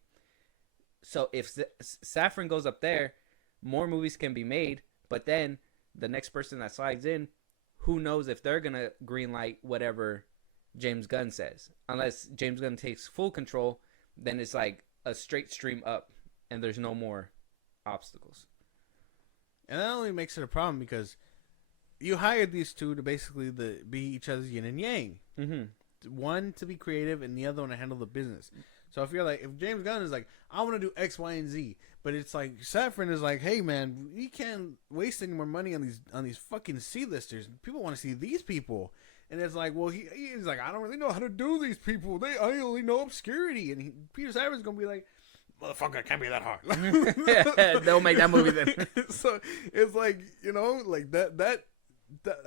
So if Safran goes up there, more movies can be made. But then the next person that slides in, who knows if they're going to greenlight whatever James Gunn says. Unless James Gunn takes full control, then it's like a straight stream up and there's no more obstacles. And that only makes it a problem because you hired these two to basically be each other's yin and yang. Mm-hmm. One to be creative and the other one to handle the business. So if James Gunn is like, I want to do X, Y, and Z, but it's like Safran is like, hey man, we can't waste any more money on these fucking C-listers. People want to see these people. And it's like, well, he's like, I don't really know how to do these people. I only know obscurity. And Peter Safran's gonna be like, motherfucker, it can't be that hard. They'll make that movie then. So it's like, like that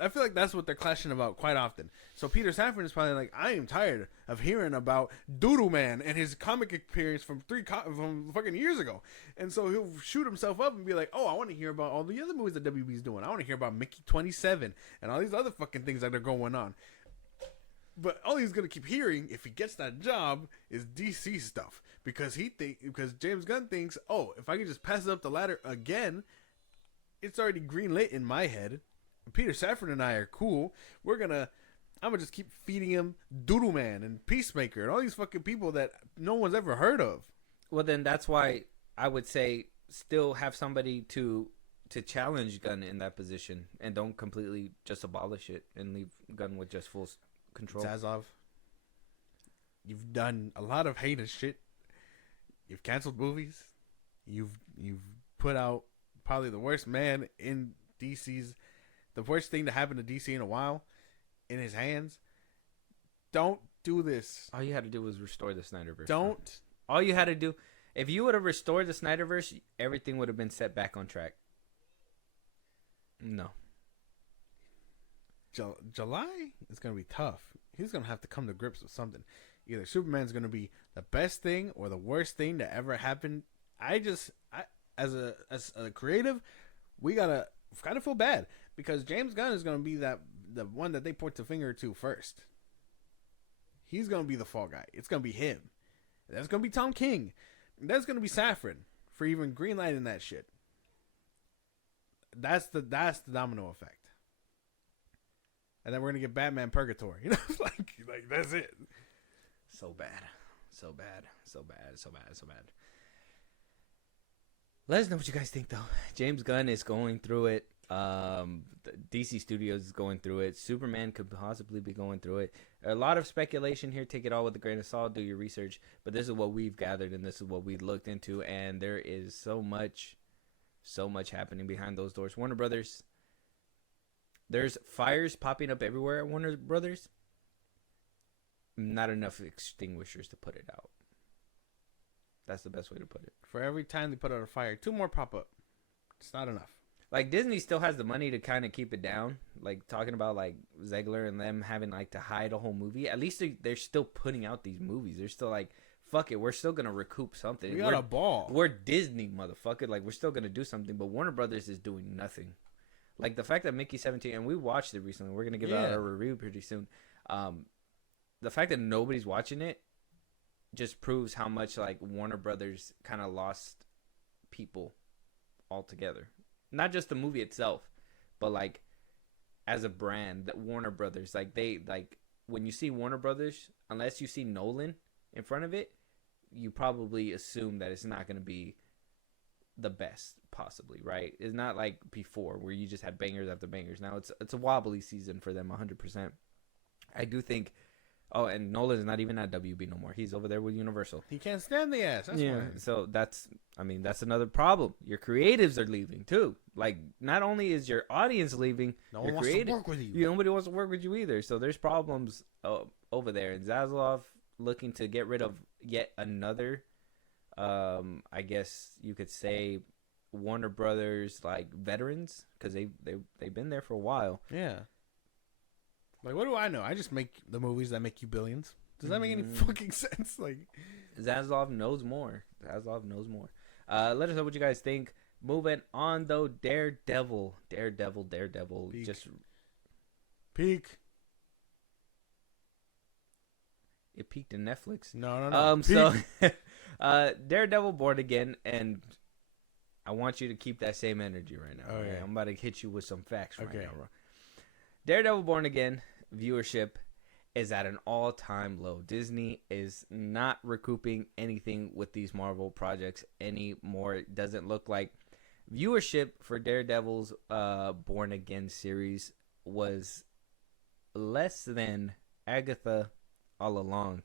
I feel like that's what they're clashing about quite often. So Peter Safran is probably like, I am tired of hearing about Doodle Man and his comic appearance from from fucking years ago. And so he'll shoot himself up and be like, oh, I want to hear about all the other movies that WB's doing. I want to hear about Mickey 27 and all these other fucking things that are going on. But all he's gonna keep hearing if he gets that job is DC stuff because James Gunn thinks, oh, if I can just pass it up the ladder again, it's already greenlit in my head. Peter Safran and I are cool. I'm gonna just keep feeding him Doodle Man and Peacemaker and all these fucking people that no one's ever heard of. Well, then that's why I would say still have somebody to challenge Gunn in that position and don't completely just abolish it and leave Gunn with just full control. Zaslav, you've done a lot of heinous shit. You've canceled movies. You've put out probably the worst man in DC's. The worst thing to happen to DC in a while in his hands. Don't do this. All you had to do was restore the Snyderverse. Don't. All you had to do, if you would have restored the Snyderverse, everything would have been set back on track. No. July is going to be tough. He's going to have to come to grips with something. Either Superman's going to be the best thing or the worst thing that ever happened. As a creative, we got to kind of feel bad. Because James Gunn is going to be the one that they point the finger to first. He's going to be the fall guy. It's going to be him. That's going to be Tom King. That's going to be Safran for even greenlighting that shit. That's the domino effect. And then we're going to get Batman Purgatory. like that's it. So bad. So bad. So bad. So bad. So bad. Let us know what you guys think, though. James Gunn is going through it. DC Studios is going through it. Superman could possibly be going through it. A lot of speculation here. Take it all with a grain of salt. Do your research. But this is what we've gathered, and this is what we looked into. And there is so much happening behind those doors. Warner Brothers. There's fires popping up everywhere at Warner Brothers. Not enough extinguishers to put it out. That's the best way to put it. For every time they put out a fire, 2 more pop up. It's not enough. like Disney still has the money to kind of keep it down. Like talking about like Zegler and them having like to hide a whole movie. At least they're still putting out these movies. They're still like, fuck it, we're still gonna recoup something. We got a ball. We're Disney, motherfucker. Like we're still gonna do something. But Warner Brothers is doing nothing. Like the fact that Mickey 17, and we watched it recently. We're gonna give out a review pretty soon. The fact that nobody's watching it just proves how much like Warner Brothers kind of lost people altogether. Not just the movie itself, but like as a brand, that Warner Brothers, like they like when you see Warner Brothers, unless you see Nolan in front of it, you probably assume that it's not going to be the best possibly, right? It's not like before where you just had bangers after bangers. Now it's a wobbly season for them 100%. I do think. Oh, and Nolan's not even at WB no more. He's over there with Universal. He can't stand the ass. That's why. So that's another problem. Your creatives are leaving too. Like, not only is your audience leaving, no one wants to work with you. Nobody wants to work with you either. So there's problems over there. And Zaslav looking to get rid of yet another, I guess you could say, Warner Brothers like veterans, because they've been there for a while. Yeah. Like, what do I know? I just make the movies that make you billions. Does that make any fucking sense? Like, Zaslav knows more. Let us know what you guys think. Moving on, though, Daredevil. Peak. Just peak. It peaked in Netflix. No. So, Daredevil Born Again, and I want you to keep that same energy right now. Okay. Right? I'm about to hit you with some facts right now, bro. Daredevil Born Again viewership is at an all-time low. Disney is not recouping anything with these Marvel projects anymore. It doesn't look like viewership for Daredevil's Born Again series was less than Agatha all along.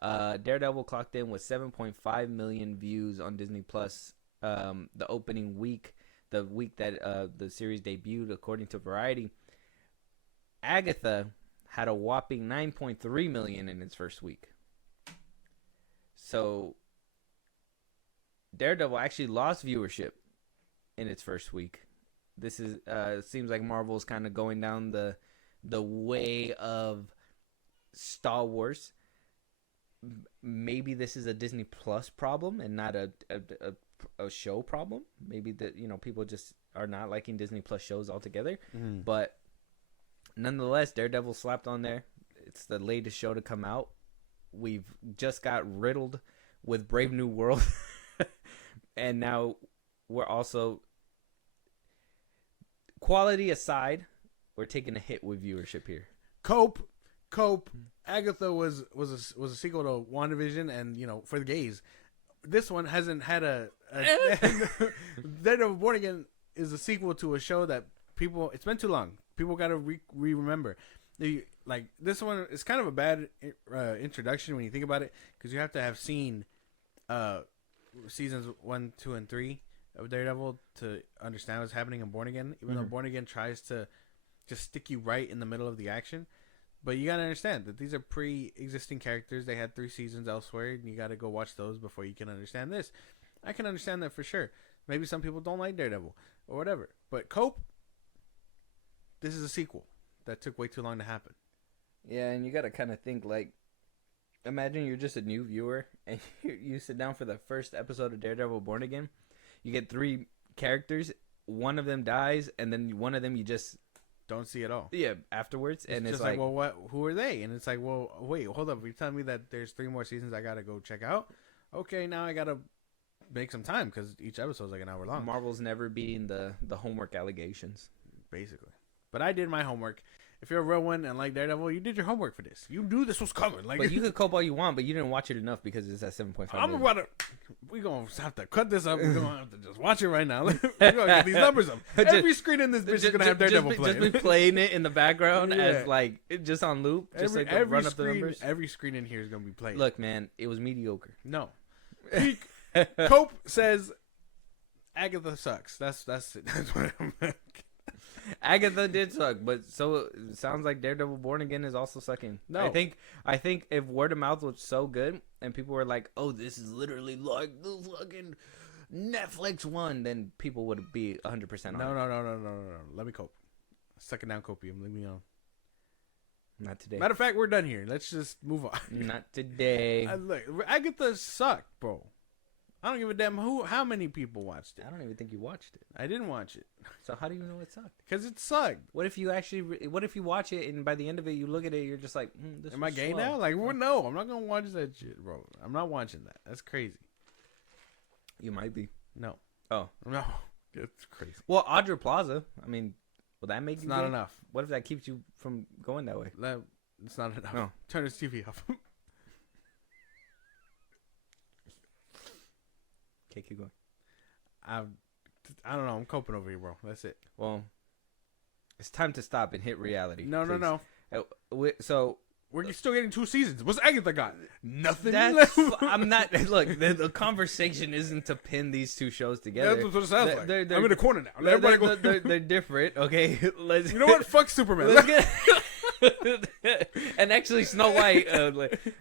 Daredevil clocked in with 7.5 million views on Disney Plus the opening week, the week that the series debuted, according to Variety. Agatha had a whopping 9.3 million in its first week. So Daredevil actually lost viewership in its first week. This is seems like Marvel's kind of going down the way of Star Wars. Maybe this is a Disney Plus problem and not a show problem. Maybe that people just are not liking Disney Plus shows altogether. But nonetheless, Daredevil slapped on there. It's the latest show to come out. We've just got riddled with Brave New World. And now we're also, quality aside, we're taking a hit with viewership here. Cope. Agatha was a sequel to WandaVision, and for the gays. This one hasn't had a Daredevil Born Again is a sequel to a show that it's been too long. People got to remember. Like, this one is kind of a bad introduction when you think about it, because you have to have seen seasons 1, 2, and 3 of Daredevil to understand what's happening in Born Again, even though Born Again tries to just stick you right in the middle of the action. But you got to understand that these are pre-existing characters. They had 3 seasons elsewhere, and you got to go watch those before you can understand this. I can understand that for sure. Maybe some people don't like Daredevil or whatever. But Cope, this is a sequel that took way too long to happen. Yeah, and you got to kind of think, like, imagine you're just a new viewer, and you sit down for the first episode of Daredevil Born Again. You get 3 characters. One of them dies, and then one of them you just don't see at all. Yeah, afterwards. And it's just like, well, who are they? And it's like, well, wait, hold up. You're telling me that there's 3 more seasons I got to go check out? Okay, now I got to make some time, because each episode's like an hour long. Marvel's never beating the homework allegations. Basically. But I did my homework. If you're a real one and like Daredevil, you did your homework for this. You knew this was coming. Like, but you could cope all you want, but you didn't watch it enough because it's at 7.5 million. We're going to have to cut this up. We're going to have to just watch it right now. We're going to get these numbers up. Every screen in this bitch is going to have Daredevil playing. Just be playing it in the background as, like, just on loop. Just every run up screen, the numbers. Every screen in here is going to be playing. Look, man, it was mediocre. No. Cope says Agatha sucks. That's it. That's what I'm Agatha did suck, but so it sounds like Daredevil Born Again is also sucking. No, I think if word of mouth was so good and people were like, "Oh, this is literally like the fucking Netflix won, then people would be 100% on No. it. Let me cope. Suck it down, copium. Leave me alone. Not today. Matter of fact, we're done here. Let's just move on. Not today. Look, Agatha sucked, bro. I don't give a damn how many people watched it. I don't even think you watched it. I didn't watch it. So how do you know it sucked? Because it sucked. What if you watch it and by the end of it you look at it, you're just like, this Am I was gay slow. now? Like, well, no, I'm not gonna watch that shit, bro. I'm not watching that. That's crazy. You might be. No. Oh. No. It's crazy. Well, Audrey Plaza. I mean, will that make It's you not gay? enough. What if that keeps you from going that way? It's not enough. No. Turn his TV off. Okay, keep going. I don't know. I'm coping over here, bro. That's it. Well, it's time to stop and hit reality. No. So We're still getting 2 seasons. What's Agatha got? Nothing. I'm not. Look, the conversation isn't to pin these two shows together. That's what it sounds like. They're- I'm in the corner now. Let everybody go. They're different. Okay, You know what? Fuck Superman. Let's get. And actually, Snow White.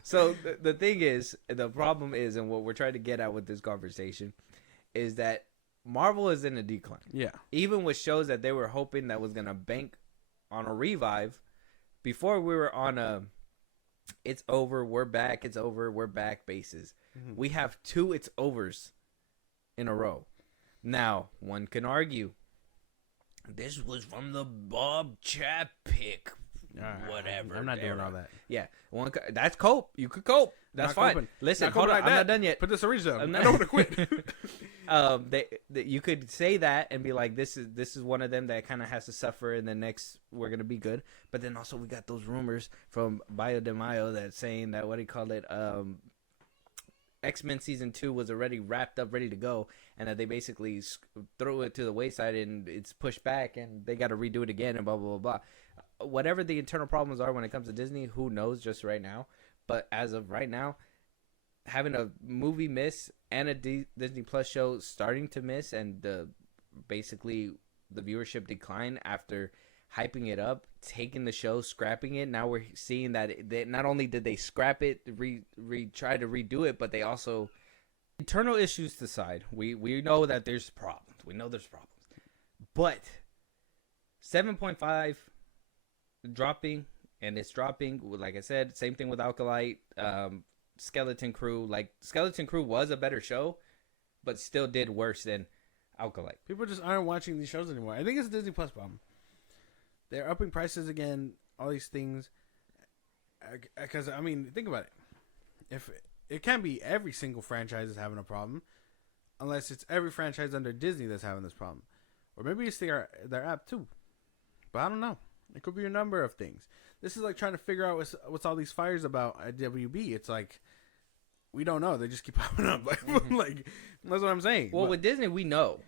So the thing is, the problem is, and what we're trying to get at with this conversation, is that Marvel is in a decline. Yeah. Even with shows that they were hoping that was gonna bank on a revive, before we were on a it's over, we're back, it's over, we're back basis. Mm-hmm. We have 2 it's overs in a row. Now, one can argue this was from the Bob Chapek. Whatever. I'm not doing era. all that. Yeah, that's cope. You could cope. That's Not fine. coping. Listen, Not hold on. coping like I'm that. not done yet. Put the syringe down. I'm I not- don't want to quit. You could say that and be like, this is one of them that kind of has to suffer, and the next we're gonna be good. But then also we got those rumors from Bio de Mayo that saying that X-Men season 2 was already wrapped up, ready to go, and that they basically threw it to the wayside and it's pushed back, and they got to redo it again, and blah blah blah blah. Whatever the internal problems are when it comes to Disney, who knows just right now. But as of right now, having a movie miss and a Disney Plus show starting to miss, and basically the viewership decline after hyping it up, taking the show, scrapping it. Now we're seeing that not only did they scrap it, try to redo it, but they also, internal issues aside, we know that there's problems. We know there's problems. But 7.5 dropping, and it's dropping, like I said, same thing with Alkalite, Skeleton Crew. Like, Skeleton Crew was a better show, but still did worse than Alkalite. People just aren't watching these shows anymore. I think it's a Disney Plus problem. They're upping prices again, all these things. Because, I mean, think about it. If it can't be every single franchise is having a problem, unless it's every franchise under Disney that's having this problem. Or maybe it's their app too. But I don't know. It could be a number of things. This is like trying to figure out what's all these fires about at WB. It's like, we don't know. They just keep popping up. Like that's what I'm saying. Well, with Disney, we know.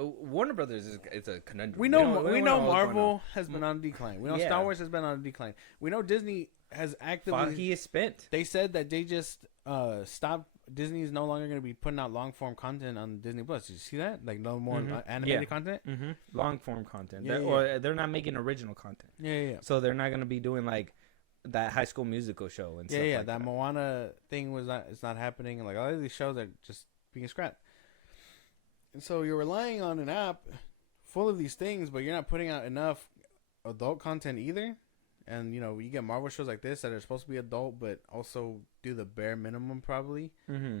Warner Brothers it's a conundrum. We know what's Marvel going on. has been on a decline. We know Yeah. Star Wars has been on a decline. We know Disney has actively. He is spent. They said that they just stopped. Disney is no longer going to be putting out long form content on Disney Plus. Did you see that? Like no more animated content. Mm-hmm. Long form content. Yeah, Or they're not making original content. Yeah. So they're not going to be doing like that High School Musical show and stuff like that Moana thing it's not happening. Like all of these shows are just being scrapped. And so you're relying on an app full of these things, but you're not putting out enough adult content either. And you know, you get Marvel shows like this that are supposed to be adult, but also do the bare minimum probably. Mm-hmm.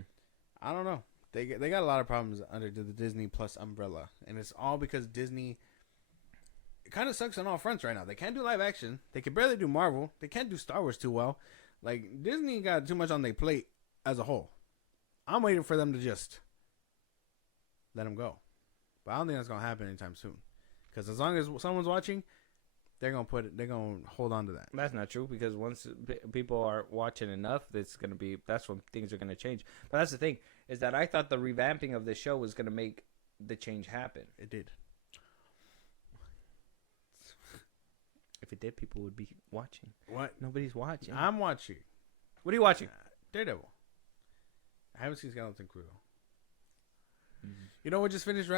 I don't know. They got a lot of problems under the Disney Plus umbrella, and it's all because Disney. It kind of sucks on all fronts right now. They can't do live action. They can barely do Marvel. They can't do Star Wars too well. Like Disney got too much on their plate as a whole. I'm waiting for them to just let them go, but I don't think that's gonna happen anytime soon. Because as long as someone's watching, they're gonna hold on to that. That's not true, because once people are watching enough, that's when things are gonna change. But that's the thing, is that I thought the revamping of the show was gonna make the change happen. It did. If it did, people would be watching. What? Nobody's watching. I'm watching. What are you watching? Daredevil. I haven't seen Skeleton Crew though. Mm-hmm. You know what just finished?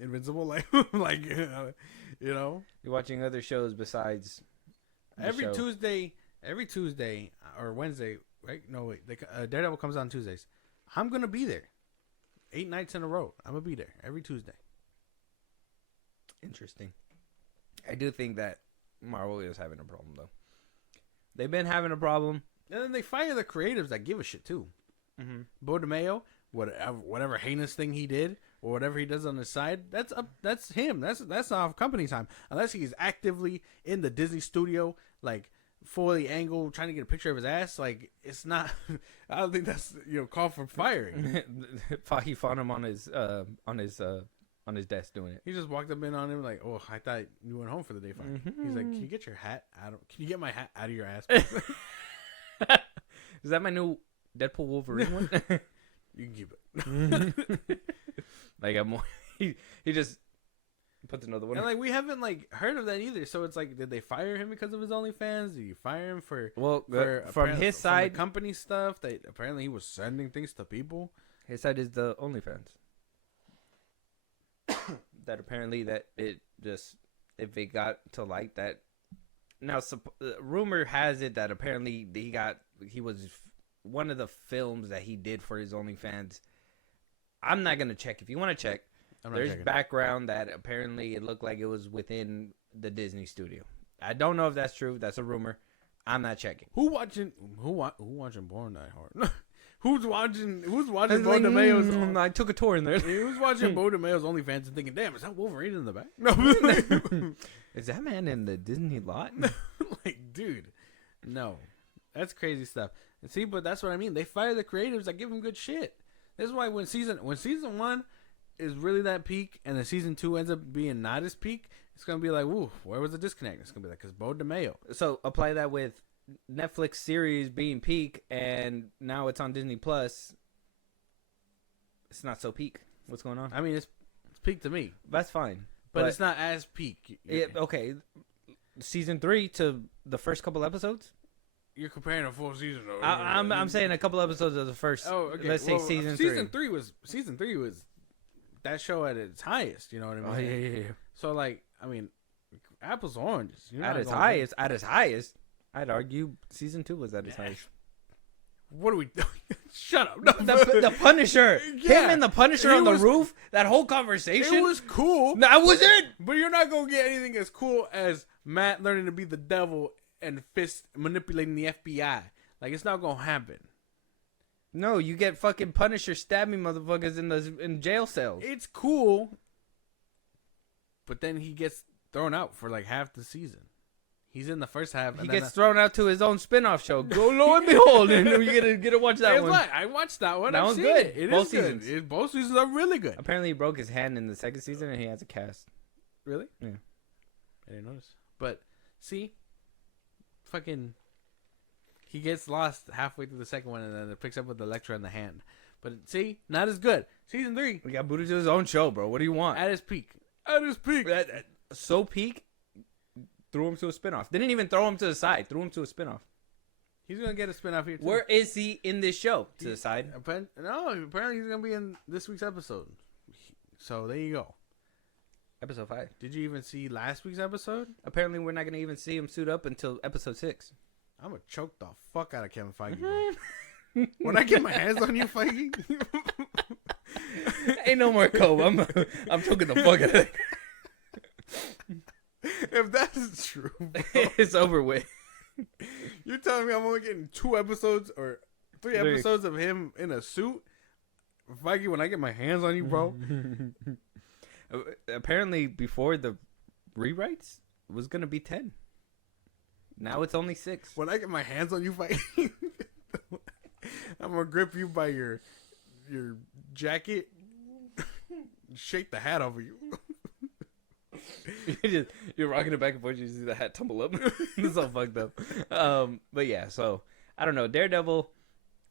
Invincible. Like you know. You're watching other shows besides Every show. Tuesday or Wednesday, right? No wait. Daredevil comes on Tuesdays. I'm gonna be there. 8 nights in a row. I'm gonna be there every Tuesday. Interesting. I do think that Marvel is having a problem though. They've been having a problem, and then they fire the creatives that give a shit too. Mm-hmm. Bo DeMayo, whatever heinous thing he did or whatever he does on the side, that's him. That's off company time. Unless he's actively in the Disney studio, like fully angled, trying to get a picture of his ass. Like it's not. I don't think that's call for firing. He found him on his desk doing it. He just walked up in on him like, "Oh, I thought you went home for the day." Fine. Mm-hmm. He's like, "Can you get your hat out? Can you get my hat out of your ass?" Is that my new Deadpool Wolverine one? You can keep it. Like he just puts another one. And like we haven't like heard of that either. So it's like, did they fire him because of his OnlyFans? Did you fire him from his side, the company stuff? That apparently he was sending things to people. His side is the OnlyFans. That apparently that it just, if it got to light that, now rumor has it that apparently he was one of the films that he did for his OnlyFans. I'm not gonna check. If you want to check, there's background that apparently it looked like it was within the Disney studio. I don't know if that's true. That's a rumor. I'm not checking. Who watching Born Die Hard? Who's watching Bo DeMayo's? I took a tour in there. Who's watching Bo DeMayo's OnlyFans and thinking, "Damn, is that Wolverine in the back?" No, is that man in the Disney lot? Like, dude, no, that's crazy stuff. And see, but that's what I mean. They fire the creatives that give them good shit. This is why when season 1 is really that peak, and then season 2 ends up being not as peak, it's gonna be like, "Woo, where was the disconnect?" It's gonna be like, "Cause Bo DeMayo." So apply that with Netflix series being peak, and now it's on Disney Plus. It's not so peak. What's going on? I mean, it's peak to me. That's fine, but it's not as peak. Okay, season 3 to the first couple episodes. You're comparing a full season. I'm saying a couple episodes of the first. Oh, okay. Let's say season 3. Season 3 was that show at its highest. You know what I mean? Oh yeah. So like, I mean, apples to oranges. At its highest. I'd argue season 2 was at its highest. What are we doing? Shut up. No, the Punisher. Yeah. Him and the Punisher on the roof. That whole conversation. It was cool. No, I wasn't. But you're not going to get anything as cool as Matt learning to be the devil and Fist manipulating the FBI. Like, it's not going to happen. No, you get fucking Punisher stabbing motherfuckers in jail cells. It's cool. But then he gets thrown out for like half the season. He's in the first half. He gets thrown out to his own spin-off show. Go lo and behold. And you get to watch that one. I watched that one. That one's good. It both seasons. Good. Both seasons are really good. Apparently he broke his hand in the second season and he has a cast. Really? Yeah. I didn't notice. But, see? Fucking... He gets lost halfway through the second one and then it picks up with Elektra in the hand. But, see? Not as good. Season 3. We got booted to his own show, bro. What do you want? At his peak. So peak... Threw him to a spinoff. Didn't even throw him to the side. Threw him to a spinoff. He's gonna get a spinoff here too. Where is he in this show? To the side? No, apparently he's gonna be in this week's episode. So there you go. Episode 5. Did you even see last week's episode? Apparently we're not gonna even see him suit up until episode 6. I'm gonna choke the fuck out of Kevin Feige. Bro. When I get my hands on you, Feige. Ain't no more Kobe. I'm choking the fuck out of it. If that is true, bro, it's over with. You're telling me I'm only getting 2 episodes or 3 episodes of him in a suit? Feige, when I get my hands on you, bro. Apparently, before the rewrites, it was going to be 10. Now it's only 6. When I get my hands on you, Feige, I'm going to grip you by your jacket, shake the hat over you. You're rocking it back and forth. You see the hat tumble up. It's all fucked up. But yeah, so I don't know. Daredevil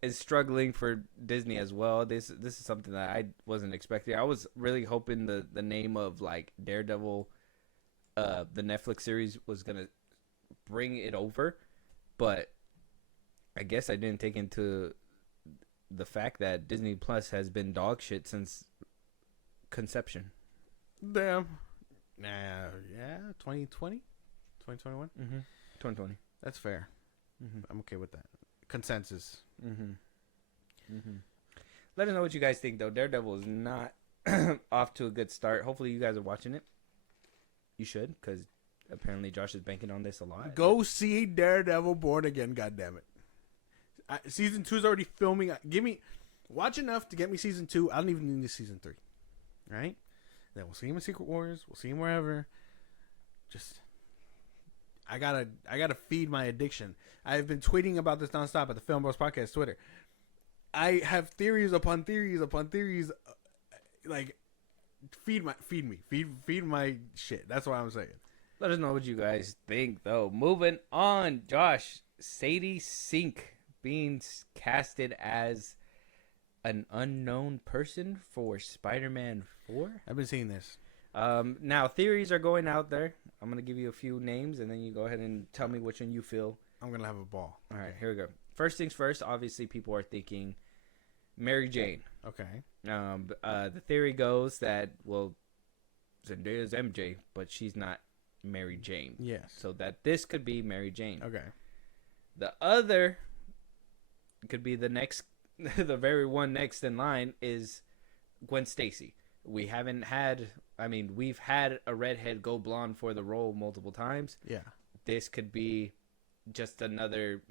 is struggling for Disney as well. This is something that I wasn't expecting. I was really hoping the name of like Daredevil, the Netflix series was gonna bring it over, but I guess I didn't take into the fact that Disney Plus has been dog shit since conception. Damn. Nah, yeah, 2020? 2021? Mm-hmm. 2020. That's fair. Mm-hmm. I'm okay with that. Consensus. Mm-hmm. Mm-hmm. let us know what you guys think, though. Daredevil is not off to a good start. Hopefully, you guys are watching it. You should, because apparently Josh is banking on this a lot. Go see Daredevil Born Again, goddammit. Season 2 is already filming. Watch enough to get me season 2. I don't even need season 3. All right? Then we'll see him in Secret Wars. We'll see him wherever. Just, I gotta feed my addiction. I've been tweeting about this nonstop at the FilmBrosPodcast Twitter. I have theories upon theories upon theories. Like, feed my shit. That's what I'm saying. Let us know what you guys think, though. Moving on, Josh, Sadie Sink being casted as an unknown person for Spider-Man 4. I've been seeing this. Now, theories are going out there. I'm going to give you a few names, and then you go ahead and tell me which one you feel. I'm going to have a ball. All right, here we go. First things first, obviously, people are thinking Mary Jane. Okay. The theory goes that, well, Zendaya's MJ, but she's not Mary Jane. Yes. So that this could be Mary Jane. Okay. The other could be the next, the very one next in line is Gwen Stacy. We've had a redhead go blonde for the role multiple times. Yeah. This could be just another,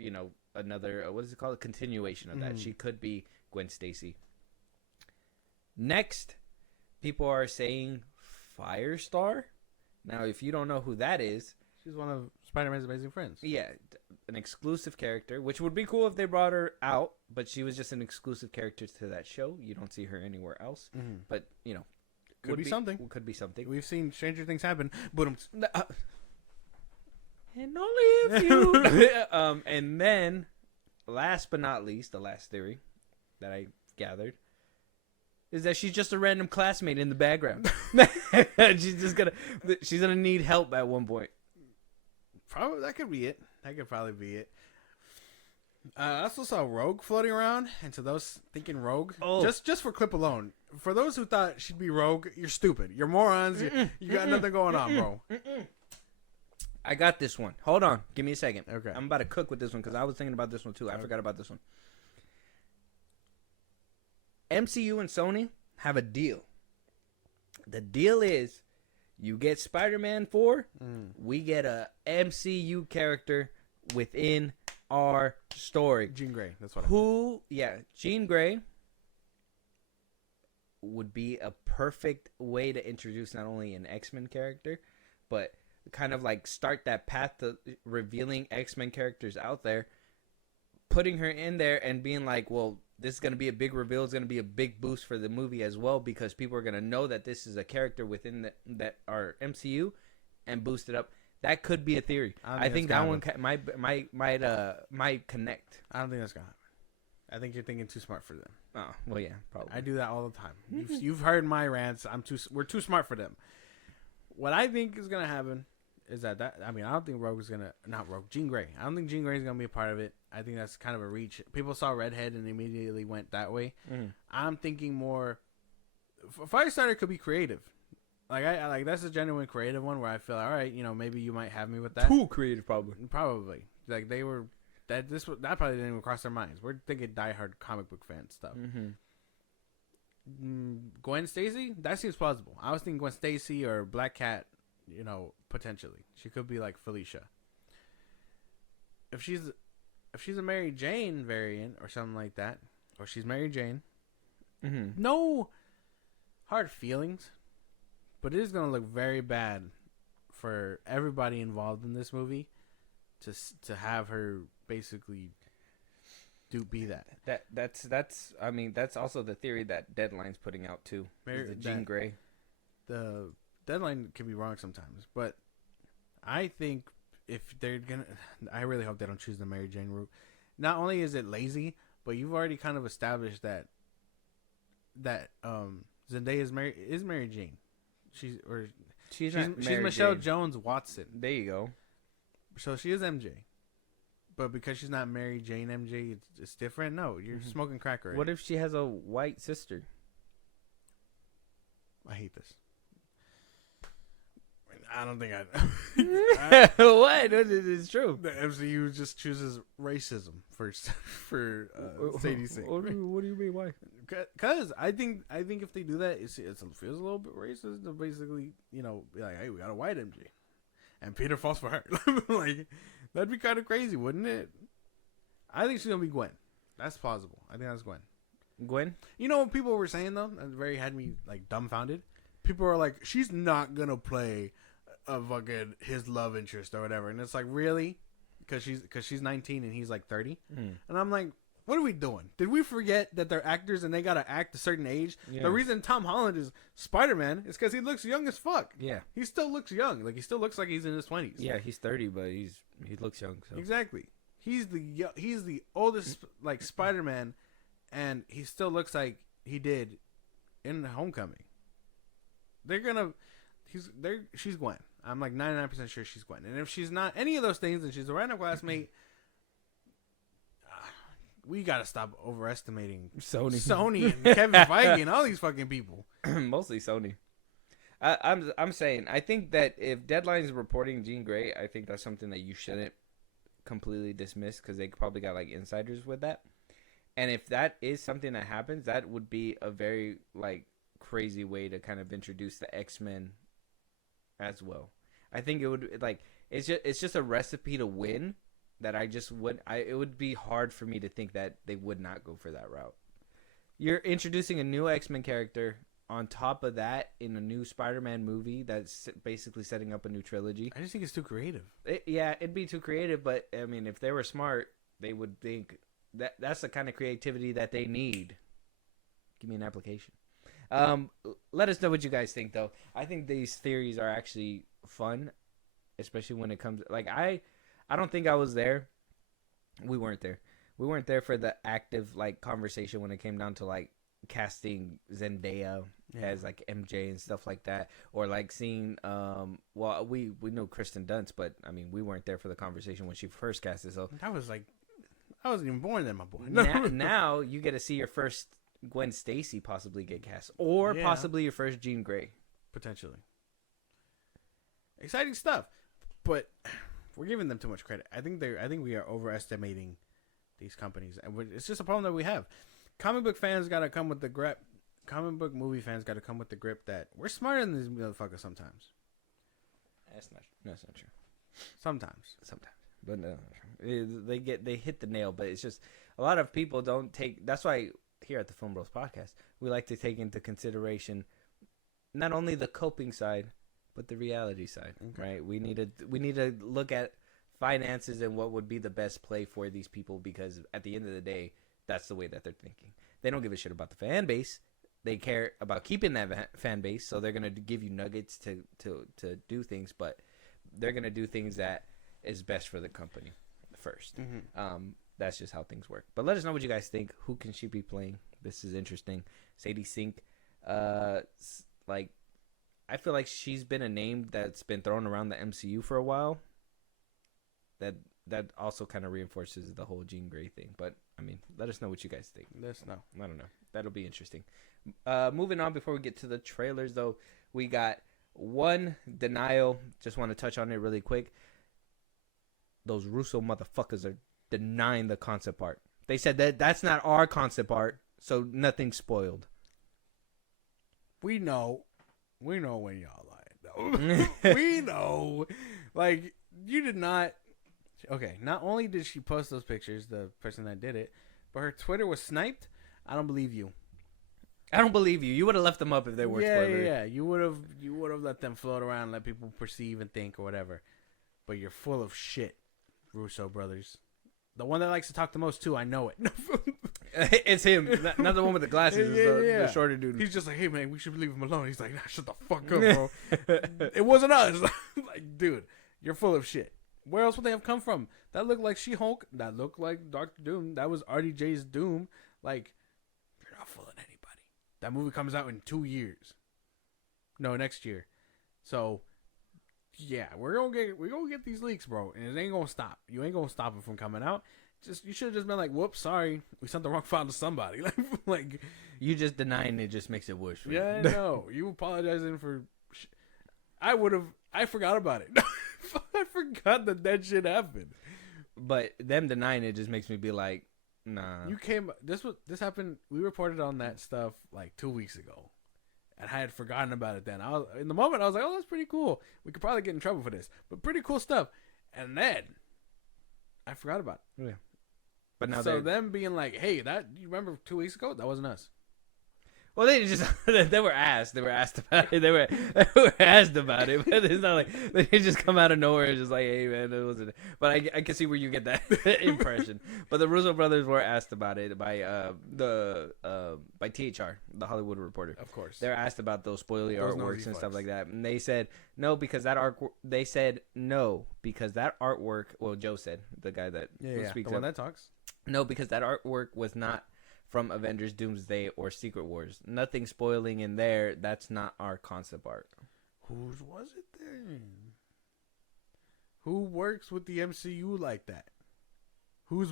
what is it called? A continuation of that. She could be Gwen Stacy. Next, people are saying Firestar. Now, if you don't know who that is, she's one of Spider-Man's amazing friends. Yeah, an exclusive character, which would be cool if they brought her out, but she was just an exclusive character to that show. You don't see her anywhere else. Mm-hmm. But, could be something. Could be something. We've seen stranger things happen. But and only if you. And then, last but not least, the last theory that I gathered is that she's just a random classmate in the background. She's gonna need help at one point. Probably that could be it. That could probably be it. I also saw Rogue floating around, and to those thinking Rogue, just for clip alone, for those who thought she'd be Rogue, you're stupid. You're morons. You got nothing going on, bro. I got this one. Hold on. Give me a second. Okay. I'm about to cook with this one because I was thinking about this one too. I forgot about this one. MCU and Sony have a deal. The deal is you get Spider-Man 4, we get a MCU character within our story. Jean Grey. That's what I meant. Jean Grey would be a perfect way to introduce not only an X-Men character, but kind of like start that path to revealing X-Men characters out there, putting her in there and being like, well, this is going to be a big reveal. It's going to be a big boost for the movie as well because people are going to know that this is a character within that our MCU and boost it up. That could be a theory. I think that one might connect. I don't think that's going to happen. I think you're thinking too smart for them. Oh, well, yeah, probably. I do that all the time. You've heard my rants. We're too smart for them. What I think is going to happen is I don't think Jean Grey. I don't think Jean Grey is going to be a part of it. I think that's kind of a reach. People saw Redhead and immediately went that way. I'm thinking more Firestarter could be creative. Like that's a genuine creative one where I feel all right, maybe you might have me with that. Too creative, probably. Like they were that probably didn't even cross their minds. We're thinking diehard comic book fan stuff. Gwen Stacy, that seems plausible. I was thinking Gwen Stacy or Black Cat, potentially. She could be like Felicia. If she's a Mary Jane variant or something like that, or she's Mary Jane, no hard feelings, but it is going to look very bad for everybody involved in this movie to have her basically be that. That's also the theory that Deadline's putting out too. The Jean Grey. The Deadline can be wrong sometimes, but I think if they're gonna, I really hope they don't choose the Mary Jane route. Not only is it lazy, but you've already kind of established that Zendaya is Mary Jane. She's Michelle Jones Watson. There you go. So she is MJ. But because she's not Mary Jane MJ, it's different? No, you're smoking crack already. What if she has a white sister? I hate this. I don't think What? It's true. the MCU just chooses racism for Sadie Sink. What do you mean? Why? Because I think if they do that, it feels a little bit racist to basically, be like, hey, we got a white MJ, and Peter falls for her. Like, that'd be kind of crazy, wouldn't it? I think she's gonna be Gwen. That's plausible. I think that's Gwen. Gwen? You know what people were saying though? That very had me like dumbfounded. People are like, she's not gonna play a fucking his love interest or whatever, and it's like, really? Because she's 19 and he's like 30, and I'm like, what are we doing? Did we forget that they're actors and they gotta act a certain age? Yeah. The reason Tom Holland is Spider-Man is because he looks young as fuck. Yeah, he still looks young. Like, he still looks like he's in his 20s. Yeah, he's 30, but he looks young. So. Exactly. He's the oldest like Spider-Man, and he still looks like he did in Homecoming. She's Gwen. I'm like 99% sure she's Gwen. And if she's not any of those things and she's a random classmate, we gotta stop overestimating Sony and Kevin Feige and all these fucking people. Mostly Sony. I'm saying, I think that if Deadline is reporting Jean Grey, I think that's something that you shouldn't completely dismiss, because they probably got like insiders with that. And if that is something that happens, that would be a very like crazy way to kind of introduce the X-Men as well. I think it would, like, it's just a recipe to win that it would be hard for me to think that they would not go for that route. You're introducing a new X-Men character on top of that in a new Spider-Man movie that's basically setting up a new trilogy. I just think it's too creative. It'd be too creative, but I mean, if they were smart, they would think that's the kind of creativity that they need. Give me an application. Let us know what you guys think, though. I think these theories are actually fun, especially when it comes, like, I don't think I was there. We weren't there for the active like conversation when it came down to like casting Zendaya as like MJ and stuff like that, or like seeing we know Kristen Dunst, but I mean, we weren't there for the conversation when she first casted. So I wasn't even born then, my boy. now you get to see your first Gwen Stacy possibly get cast, or possibly your first Jean Grey, potentially. Exciting stuff, but we're giving them too much credit. I think we are overestimating these companies, and it's just a problem that we have. Comic book fans got to come with the grip. Comic book movie fans got to come with the grip that we're smarter than these motherfuckers sometimes. That's not true. Sometimes, but no, they hit the nail. But it's just a lot of people don't take. That's why here at the FilmBros Podcast, we like to take into consideration not only the coping side, but the reality side. Okay. Right? We need to look at finances and what would be the best play for these people, because at the end of the day, that's the way that they're thinking. They don't give a shit about the fan base. They care about keeping that fan base, so they're gonna give you nuggets to do things, but they're gonna do things that is best for the company first. Mm-hmm. That's just how things work. But let us know what you guys think. Who can she be playing? This is interesting. Sadie Sink, like, I feel like she's been a name that's been thrown around the MCU for a while. That also kind of reinforces the whole Jean Grey thing. But I mean, let us know what you guys think. Let us know. I don't know. That'll be interesting. Moving on, before we get to the trailers, though, we got one denial. Just want to touch on it really quick. Those Russo motherfuckers are denying the concept art. They said that's not our concept art, so nothing's spoiled. We know when y'all lied, though. We know. Like, you did not. Okay, not only did she post those pictures, the person that did it, but her Twitter was sniped. I don't believe you. I don't believe you. You would have left them up if they were spoilers. Yeah. You would have let them float around and let people perceive and think or whatever. But you're full of shit, Russo brothers. The one that likes to talk the most too, I know it. It's him, not the one with the glasses. The shorter dude. He's just like, hey man, we should leave him alone. He's like, nah, shut the fuck up, bro. It wasn't us. Like, dude, you're full of shit. Where else would they have come from? That looked like She-Hulk. That looked like Dr. Doom. That was RDJ's Doom. Like, you're not fooling anybody. That movie comes out in 2 years. No, next year. So, yeah, we're gonna get these leaks, bro, and it ain't gonna stop. You ain't gonna stop it from coming out. You should have just been like, whoops, sorry, we sent the wrong file to somebody. Like you just denying it just makes it worse. Yeah, I know. You apologizing for. I would I forgot about it. I forgot that shit happened. But them denying it just makes me be like, nah. This happened. We reported on that stuff like 2 weeks ago, and I had forgotten about it. Then in the moment I was like, oh, that's pretty cool. We could probably get in trouble for this, but pretty cool stuff. And then I forgot about it. Yeah. But now so them being like, hey, that you remember 2 weeks ago? That wasn't us. Well, they just they were asked about it. They were asked about it, but it's not like they just come out of nowhere and just like, hey man, it wasn't. But I can see where you get that impression. But the Russo brothers were asked about it by by THR, the Hollywood Reporter. Of course, they're asked about those spoiler artworks and stuff like that, and they said no because that art. They said no because that artwork. Well, Joe said, the guy that speaks the one that talks. No, because that artwork was not from Avengers Doomsday or Secret Wars. Nothing spoiling in there. That's not our concept art. Whose was it then? Who works with the MCU like that? Who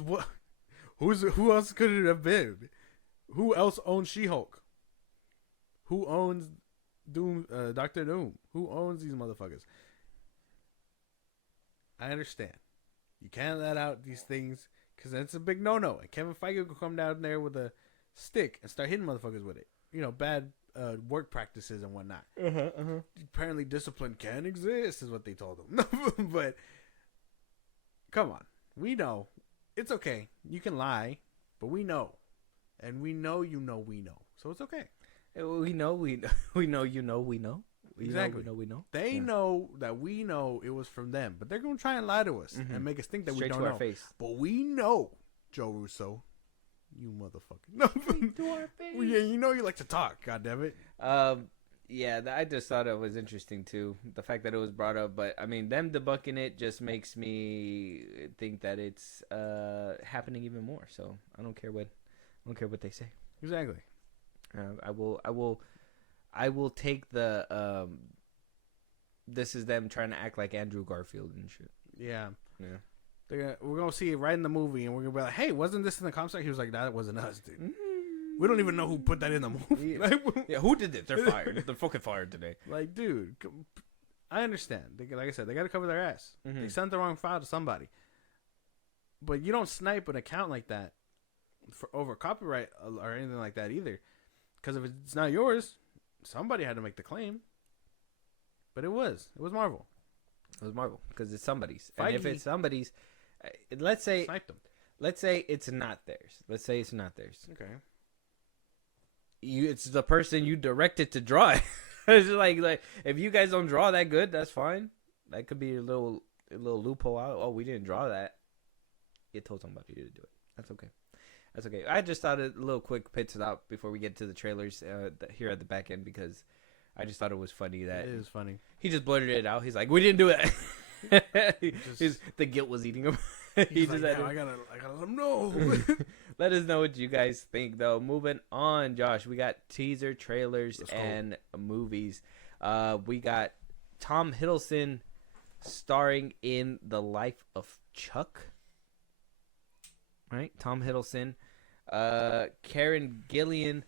else could it have been? Who else owns She-Hulk? Who owns Doctor Doom? Who owns these motherfuckers? I understand. You can't let out these things because that's a big no-no. And Kevin Feige could come down there with a stick and start hitting motherfuckers with it. You know, bad work practices and whatnot. Apparently discipline can exist is what they told him. But come on. We know. It's okay. You can lie, but we know. And we know we know. So it's okay. We know. Exactly. We know. They know that we know it was from them, but they're going to try and lie to us and make us think that Straight we don't to know. our face. But we know, Joe Russo, you motherfucker. No. Straight to our face. Yeah, you know you like to talk, goddammit. Yeah, I just thought it was interesting too, the fact that it was brought up. But I mean, them debunking it just makes me think that it's happening even more. So I don't care what they say. Exactly. I will take the this is them trying to act like Andrew Garfield and shit. Yeah. We're gonna see it right in the movie, and we're gonna be like, "Hey, wasn't this in the concept?" He was like, "That wasn't us, dude. We don't even know who put that in the movie." Yeah, who did it? They're fired. They're fucking fired today. Like, dude, I understand. Like I said, they got to cover their ass. They sent the wrong file to somebody, but you don't snipe an account like that for over copyright or anything like that either, because if it's not yours, somebody had to make the claim. But it was Marvel. It was Marvel because it's somebody's. Feige. And if it's somebody's, let's say sniped them. Let's say it's not theirs. Okay. It's the person you directed to draw it. It's just like if you guys don't draw that good, that's fine. That could be a little loophole out. Oh, we didn't draw that. You told somebody to do it. That's okay. I just thought a little quick pit stop before we get to the trailers here at the back end because I just thought it was funny that it is funny. He just blurted it out. He's like, "We didn't do it." The guilt was eating him. He's like, I gotta let him know. Let us know what you guys think, though. Moving on, Josh, we got teaser trailers and movies. We got Tom Hiddleston starring in The Life of Chuck. Right, Tom Hiddleston, Karen Gillan,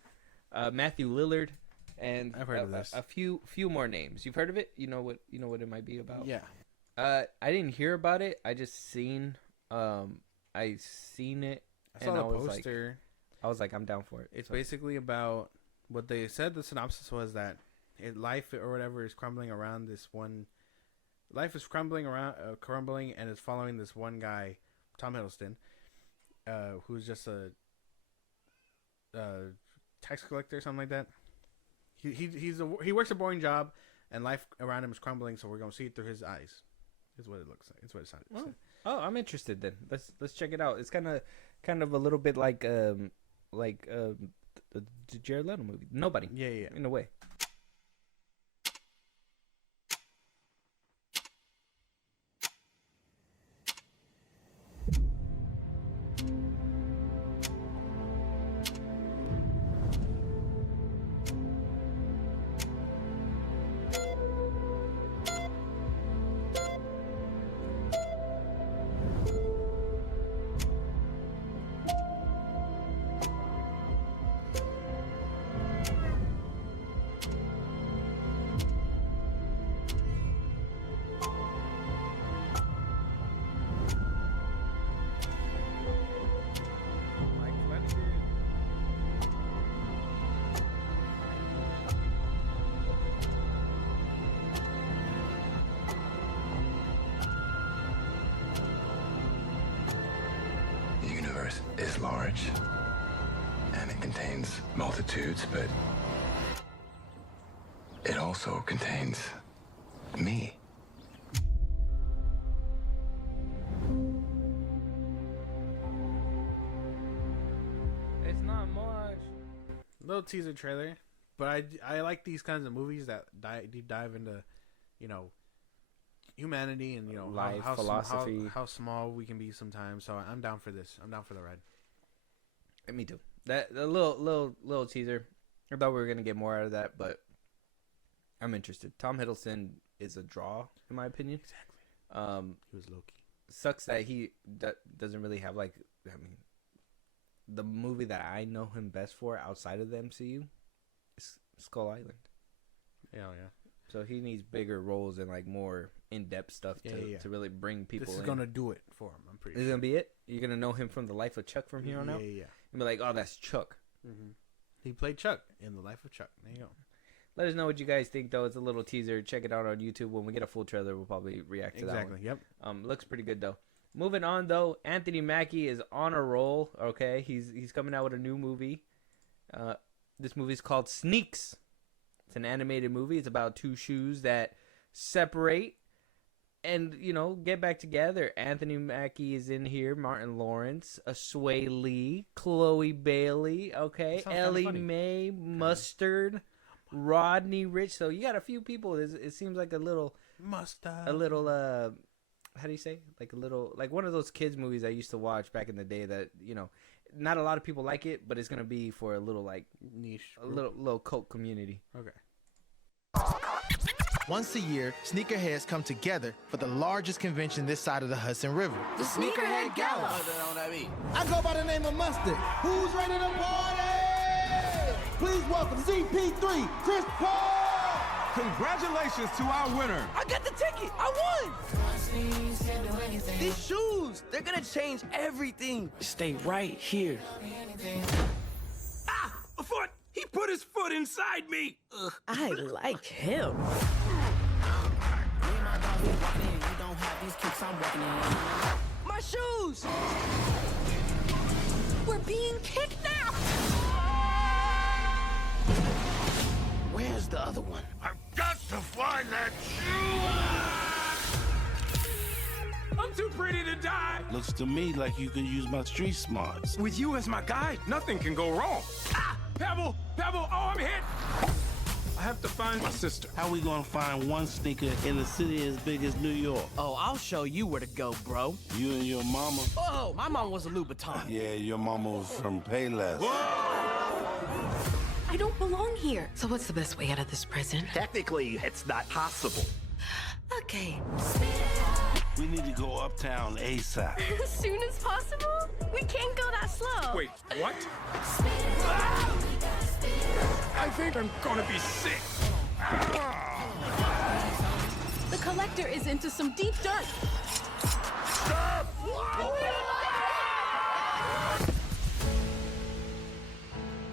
Matthew Lillard, and I've heard of this. A few more names. You've heard of it? You know what it might be about? Yeah. I didn't hear about it. I just seen it. I saw the poster. I was like, I'm down for it. It's basically about what they said. The synopsis was that life or whatever is crumbling around this one. Life is crumbling, and it's following this one guy, Tom Hiddleston, who's just a tax collector or something like that. He works a boring job, and life around him is crumbling. So we're gonna see it through his eyes. Is what it looks like. It's what it sounds. Oh, I'm interested then. Let's check it out. It's kind of a little bit like the Jared Leto movie. Nobody. Yeah. In a way. is large, and it contains multitudes, but it also contains me. It's not much. Little teaser trailer, but I like these kinds of movies that deep dive into, you know, humanity and, you know, life, how philosophy, how small we can be sometimes. So I'm down for this. I'm down for the ride. Me too. The little teaser. I thought we were gonna get more out of that, but I'm interested. Tom Hiddleston is a draw, in my opinion. Exactly. He was low-key. Sucks that he doesn't really have, like, I mean, the movie that I know him best for outside of the MCU is Skull Island. Yeah, yeah. So he needs bigger roles and, like, more in-depth stuff to really bring people in. This is gonna do it for him. I'm pretty sure. This is gonna be it. You're gonna know him from The Life of Chuck from here on out. Yeah. And be like, oh, that's Chuck. Mm-hmm. He played Chuck in The Life of Chuck. There you go. Let us know what you guys think, though. It's a little teaser. Check it out on YouTube. When we get a full trailer, we'll probably react to that one. Exactly. Yep. Looks pretty good, though. Moving on, though, Anthony Mackie is on a roll. Okay, he's coming out with a new movie. This movie's called Sneaks. It's an animated movie. It's about two shoes that separate and, you know, get back together. Anthony Mackie is in here. Martin Lawrence, Sway Lee, Chloe Bailey. Okay, Ellie Mae, Mustard, Rodney Rich. So you got a few people. It seems like a little how do you say, like a little, like one of those kids movies I used to watch back in the day that, you know, not a lot of people like it, but it's gonna be for a little, like, niche, a little cult community. Okay. Once a year, sneakerheads come together for the largest convention this side of the Hudson River. The Sneakerhead Gala. I go by the name of Mustard. Who's ready to party? Please welcome CP3, Chris Paul. Congratulations to our winner. I got the ticket. I won. These shoes, they're gonna change everything. Stay right here. Ah, a foot. He put his foot inside me. Ugh. I like him. My shoes! We're being kidnapped! Where's the other one? I've got to find that shoe. I'm too pretty to die. Looks to me like you can use my street smarts. With you as my guide, nothing can go wrong. Ah, Pebble, oh, I'm hit. I have to find my sister. How we gonna find one sneaker in a city as big as New York? Oh, I'll show you where to go, bro. You and your mama? Oh, my mom was a Louboutin. Yeah, your mama was from Payless. I don't belong here. So what's the best way out of this prison? Technically, it's not possible. Okay. We need to go uptown ASAP. As soon as possible? We can't go that slow. Wait, what? I think I'm gonna be sick. The collector is into some deep dirt. Stop!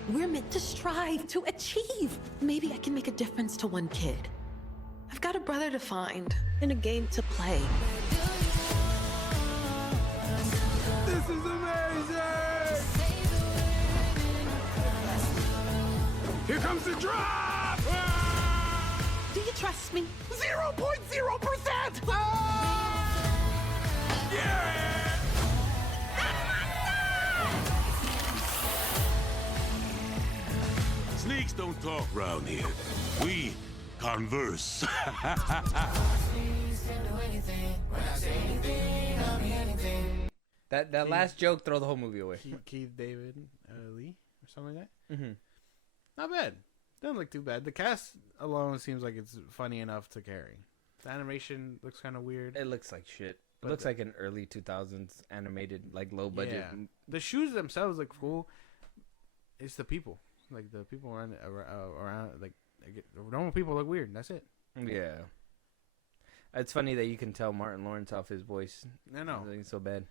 We're meant to strive, to achieve. Maybe I can make a difference to one kid. I've got a brother to find and a game to play. This is amazing! Here comes the drop! Do you trust me? 0.0%! Yeah! Sneaks don't talk round here. We converse. That last joke, throw the whole movie away. Keith David Lee or something like that. Mm-hmm. Not bad. Doesn't look too bad. The cast alone seems like it's funny enough to carry. The animation looks kind of weird. It looks like shit. It But looks like an early 2000s animated, like, low budget. Yeah. The shoes themselves look cool. It's the people. Like, the people around like, normal people look weird. That's it. Yeah. It's funny that you can tell Martin Lawrence off his voice. I know. It's so bad.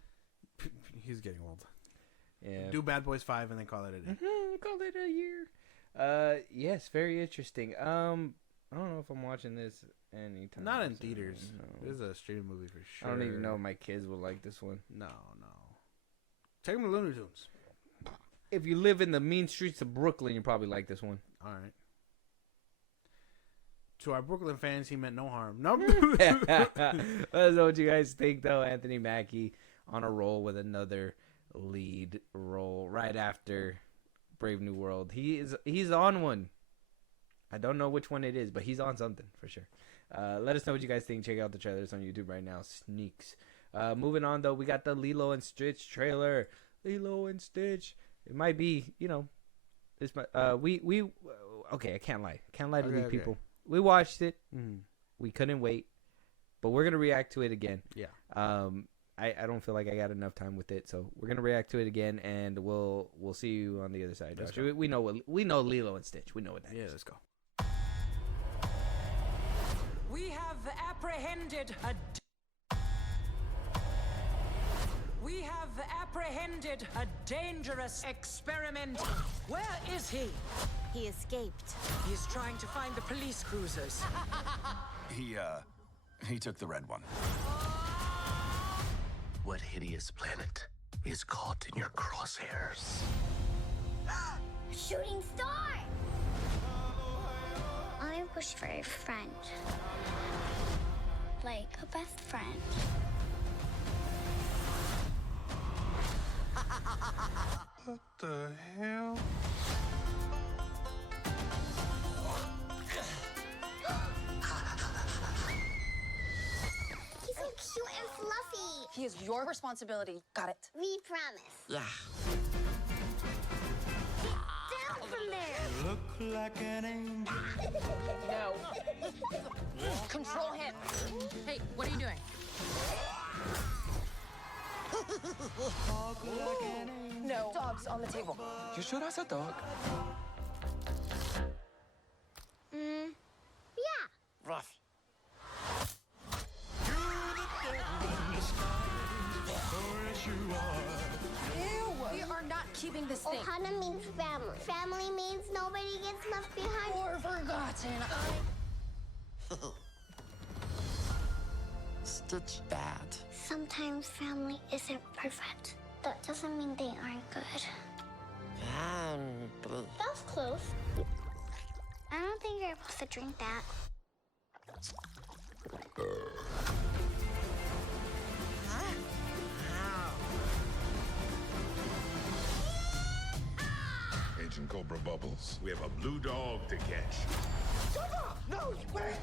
He's getting old. Yeah. Do Bad Boys 5 and then call it a day. Call it a year. Yes, very interesting. I don't know if I'm watching this anytime. Not in soon. theaters. No. This is a streaming movie for sure. I don't even know if my kids will like this one. No. Take him to Looney Tunes. If you live in the mean streets of Brooklyn, you probably like this one. All right. To our Brooklyn fans, he meant no harm. No. Let us know what you guys think, though. Anthony Mackie on a roll with another lead role right after Brave New World. He's on one. I don't know which one it is, but he's on something for sure. Let us know what you guys think. Check out the trailers on YouTube right now. Sneaks. Moving on, though, we got the Lilo and Stitch trailer. Lilo and Stitch. It might be, this. Okay, I can't lie. Can't lie to these people. We watched it. We couldn't wait, but we're gonna react to it again. Yeah. I don't feel like I got enough time with it, so we're gonna react to it again, and we'll see you on the other side. Josh. We know Lilo and Stitch. We know what that is. Let's go. We have apprehended a dangerous experiment. Where is he? He escaped. He's trying to find the police cruisers. He took the red one. What hideous planet is caught in your crosshairs? Shooting star! I wish for a friend. Like a best friend. What the hell? He's so cute and fluffy. He is your responsibility. Got it. We promise. Yeah. Get down from there. Look like an angel. No. Control him. Hey, what are you doing? No. Dog's on the table. You sure that's a dog? Yeah. Rough. Ew. We are not keeping this thing. Ohana means family. Family means nobody gets left behind. Or forgotten. Stitch bad. Sometimes family isn't perfect. That doesn't mean they aren't good. That was close. I don't think you're supposed to drink that. Agent Cobra Bubbles, we have a blue dog to catch. No, wait!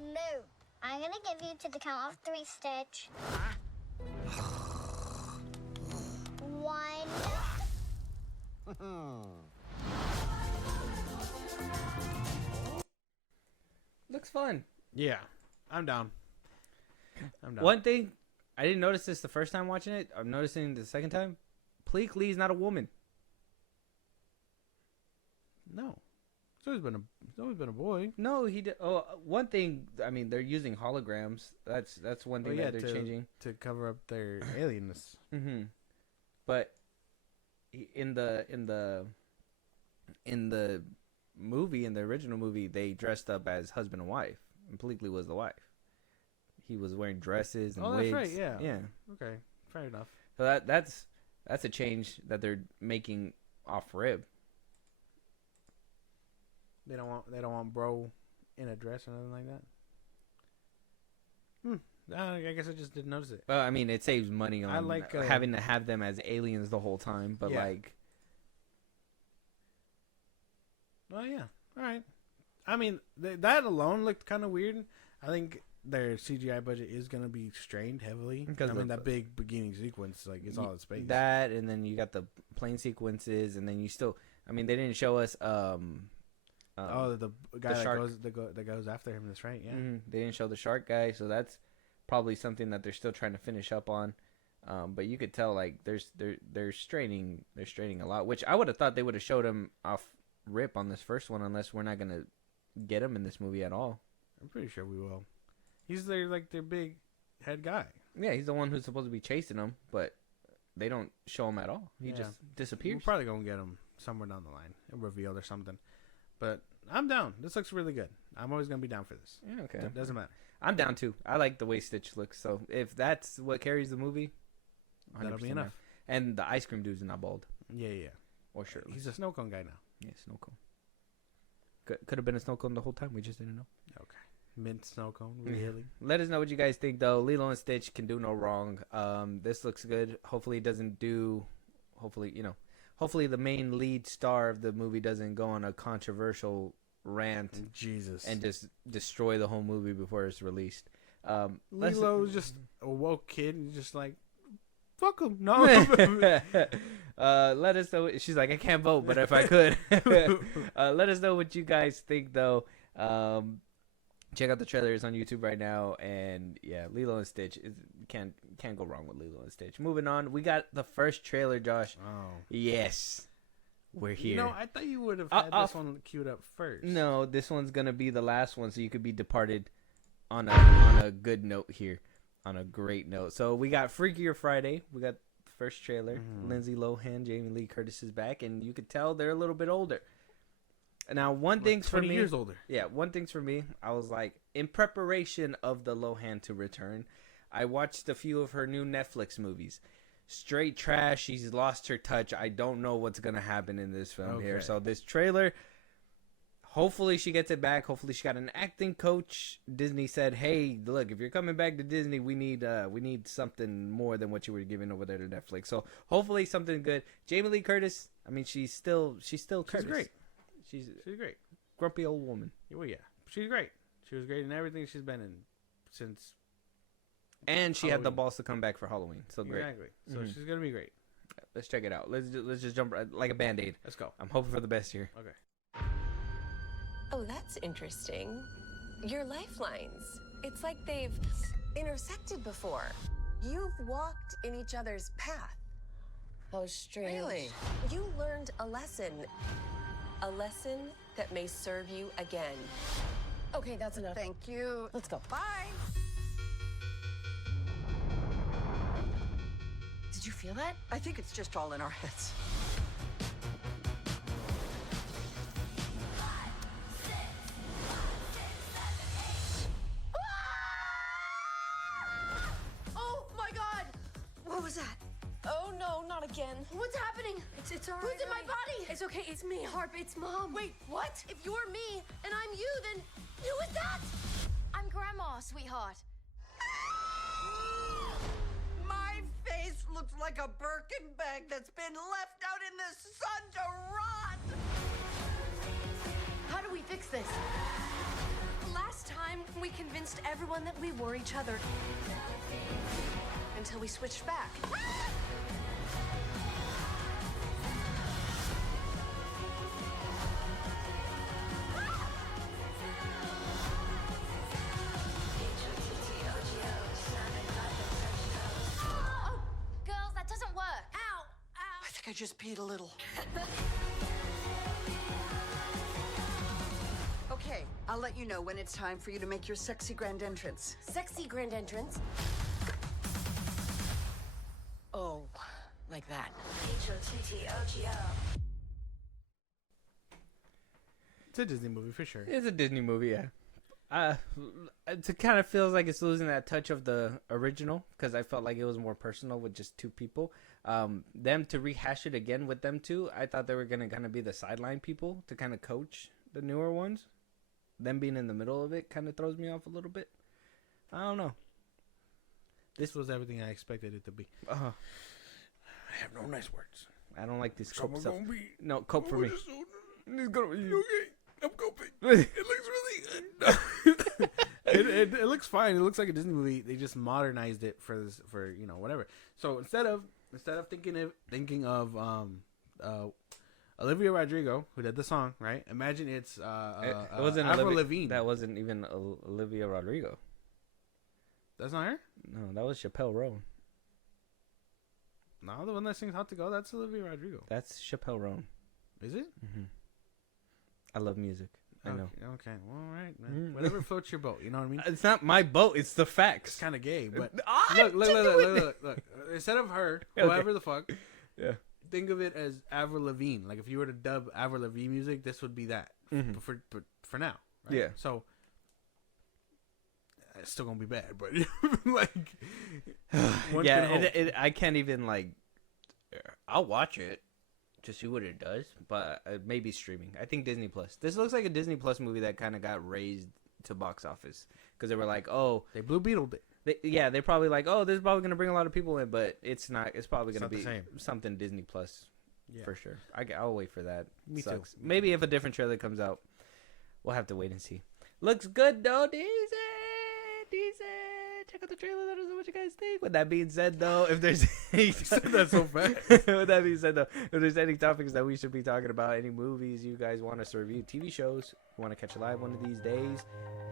No. I'm gonna give you to the count of 3, Stitch. 1. Looks fun. Yeah, I'm down. One thing, I didn't notice this the first time watching it. I'm noticing the second time. Pleak Lee's not a woman. No. It's always been a boy. No, he did. Oh, one thing. I mean, they're using holograms. That's one thing that they're changing to cover up their alienness. Mm-hmm. But in the movie, in the original movie, they dressed up as husband and wife, and Pleak Lee was the wife. He was wearing dresses and wigs. That's right. Yeah. Yeah. Okay. Fair enough. So that's a change that they're making off rib. They don't want bro in a dress or anything like that. I guess I just didn't notice it. Well, I mean, it saves money on I like having to have them as aliens the whole time. But like, well, yeah, all right. I mean, that alone looked kind of weird. I think their CGI budget is gonna be strained heavily because that big beginning sequence, like, it's all in space. That, and then you got the plane sequences, and then you still. I mean, they didn't show us. The guy that goes after him. That's right. Yeah. Mm-hmm. They didn't show the shark guy, so that's probably something that they're still trying to finish up on. But you could tell like they're straining a lot, which I would have thought they would have showed him off rip on this first one, unless we're not gonna get him in this movie at all. I'm pretty sure we will. He's their big head guy. Yeah, he's the one who's supposed to be chasing him, but they don't show him at all. He just disappears. We're probably gonna get him somewhere down the line, revealed or something. But I'm down. This looks really good. I'm always gonna be down for this. Yeah, okay. It doesn't matter. I'm down too. I like the way Stitch looks. So if that's what carries the movie, that'll be enough. And the ice cream dude's not bald. Yeah. Or shirtless. He's a snow cone guy now. Yeah, snow cone. Could have been a snow cone the whole time. We just didn't know. Okay. Mint snow cone. Really? Let us know what you guys think, though. Lilo and Stitch can do no wrong. This looks good. Hopefully it doesn't do... Hopefully the main lead star of the movie doesn't go on a controversial rant. Jesus. And just destroy the whole movie before it's released. Lilo's just a woke kid and just like, fuck him. No. Let us know. She's like, I can't vote, but if I could. Let us know what you guys think, though. Check out the trailers on YouTube right now. And yeah, Lilo and Stitch. Can't go wrong with Lilo and Stitch. Moving on. We got the first trailer, Josh. Oh. Yes. We're here. No, I thought you would have had this one queued up first. No, this one's going to be the last one, so you could be departed on a good note here. On a great note. So we got Freakier Friday. We got the first trailer. Lindsay Lohan, Jamie Lee Curtis is back, and you could tell they're a little bit older. Now, one thing's for me. 20 years older. Yeah, one thing's for me. I was like, in preparation of the Lohan to return, I watched a few of her new Netflix movies. Straight trash. She's lost her touch. I don't know what's going to happen in this film here. So this trailer, hopefully she gets it back. Hopefully she got an acting coach. Disney said, hey, look, if you're coming back to Disney, we need something more than what you were giving over there to Netflix. So hopefully something good. Jamie Lee Curtis, I mean, she's still Curtis. Great. She's great. Grumpy old woman. Well, yeah. She's great. She was great in everything she's been in since. And she had the balls to come back for Halloween. So great. Exactly. So she's going to be great. Let's check it out. Let's just jump like a Band-Aid. Let's go. I'm hoping for the best here. Okay. Oh, that's interesting. Your lifelines. It's like they've intersected before. You've walked in each other's path. Oh, strange. Really? You learned a lesson. A lesson that may serve you again. Okay, that's enough. Thank you. Let's go. Bye. Did you feel that? I think it's just all in our heads. Oh my God! What was that? Oh no, not again. What's happening? It's all right. Who's in my body? It's okay. It's me, Harp. It's Mom. Wait, what? If you're me and I'm you, then who is that? I'm Grandma, sweetheart. My face looks like a Birkin bag that's been left out in the sun to rot. How do we fix this? Last time, we convinced everyone that we were each other. Until we switched back. I just peed a little. Okay, I'll let you know when it's time for you to make your sexy grand entrance. Sexy grand entrance? Oh, like that. H-O-T-T-O-G-O. It's a Disney movie for sure. It's a Disney movie, yeah. It kind of feels like it's losing that touch of the original because I felt like it was more personal with just two people. Them to rehash it again with them two, I thought they were gonna kind of be the sideline people to kind of coach the newer ones. Them being in the middle of it kind of throws me off a little bit. I don't know. This was everything I expected it to be. I have no nice words. I don't like this cope stuff. No, cope for me. It's gonna be okay. I'm coping. It looks really good. It looks fine. It looks like a Disney movie. They just modernized it for whatever. So instead of thinking of Olivia Rodrigo, who did the song, right? Imagine it's it wasn't Avril Lavigne. That wasn't even Olivia Rodrigo. That's not her? No, that was Chappelle Roan. No, the one that sings "Hot to Go," that's Olivia Rodrigo. That's Chappelle Roan. Is it? Mm-hmm. I love music. I know. Okay. Well, all right, man. Whatever floats your boat. You know what I mean? It's not my boat. It's the facts. It's kind of gay, but look. Instead of her, whoever the fuck, think of it as Avril Lavigne. Like if you were to dub Avril Lavigne music, this would be that. Mm-hmm. But for now, right? Yeah. So it's still gonna be bad, but like, yeah, I can't even like. I'll watch it to see what it does, but maybe streaming. I think Disney Plus. This looks like a Disney Plus movie that kind of got raised to box office because they were like, oh, they Blue Beetled it. They're probably like, oh, this is probably gonna bring a lot of people in, but it's not. It's probably gonna be something Disney Plus for sure. I'll wait for that. Me too. Maybe if a different trailer comes out, we'll have to wait and see. Looks good though, decent. Check out the trailer. Let us know what you guys think. With that being said, though, if there's that's so fast. With that being said, though, if there's any topics that we should be talking about, any movies you guys want us to review, TV shows you want to catch live one of these days,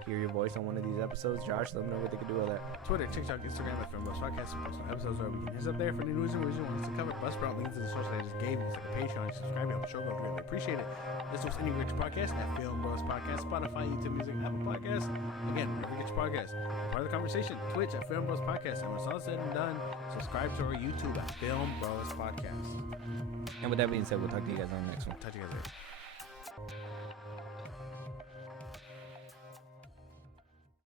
hear your voice on one of these episodes, Josh, let them know what they can do all that. Twitter, TikTok, Instagram, at FilmBrosPodcast. Post on episodes where we can hit up there for any news and reviews you want us to cover. Buzzsprout links to the source I just gave you. It's like a Patreon. You subscribe, you help the show go. Really appreciate it. This was Any Rich Podcast at FilmBrosPodcast, Spotify, YouTube Music, Apple Podcasts. Again, wherever you get your podcast, part of the conversation. Twitch at FilmBrosPodcast. And when it's all said and done, subscribe to our YouTube at FilmBrosPodcast. And with that being said, we'll talk to you guys on the next one. Talk to you guys later.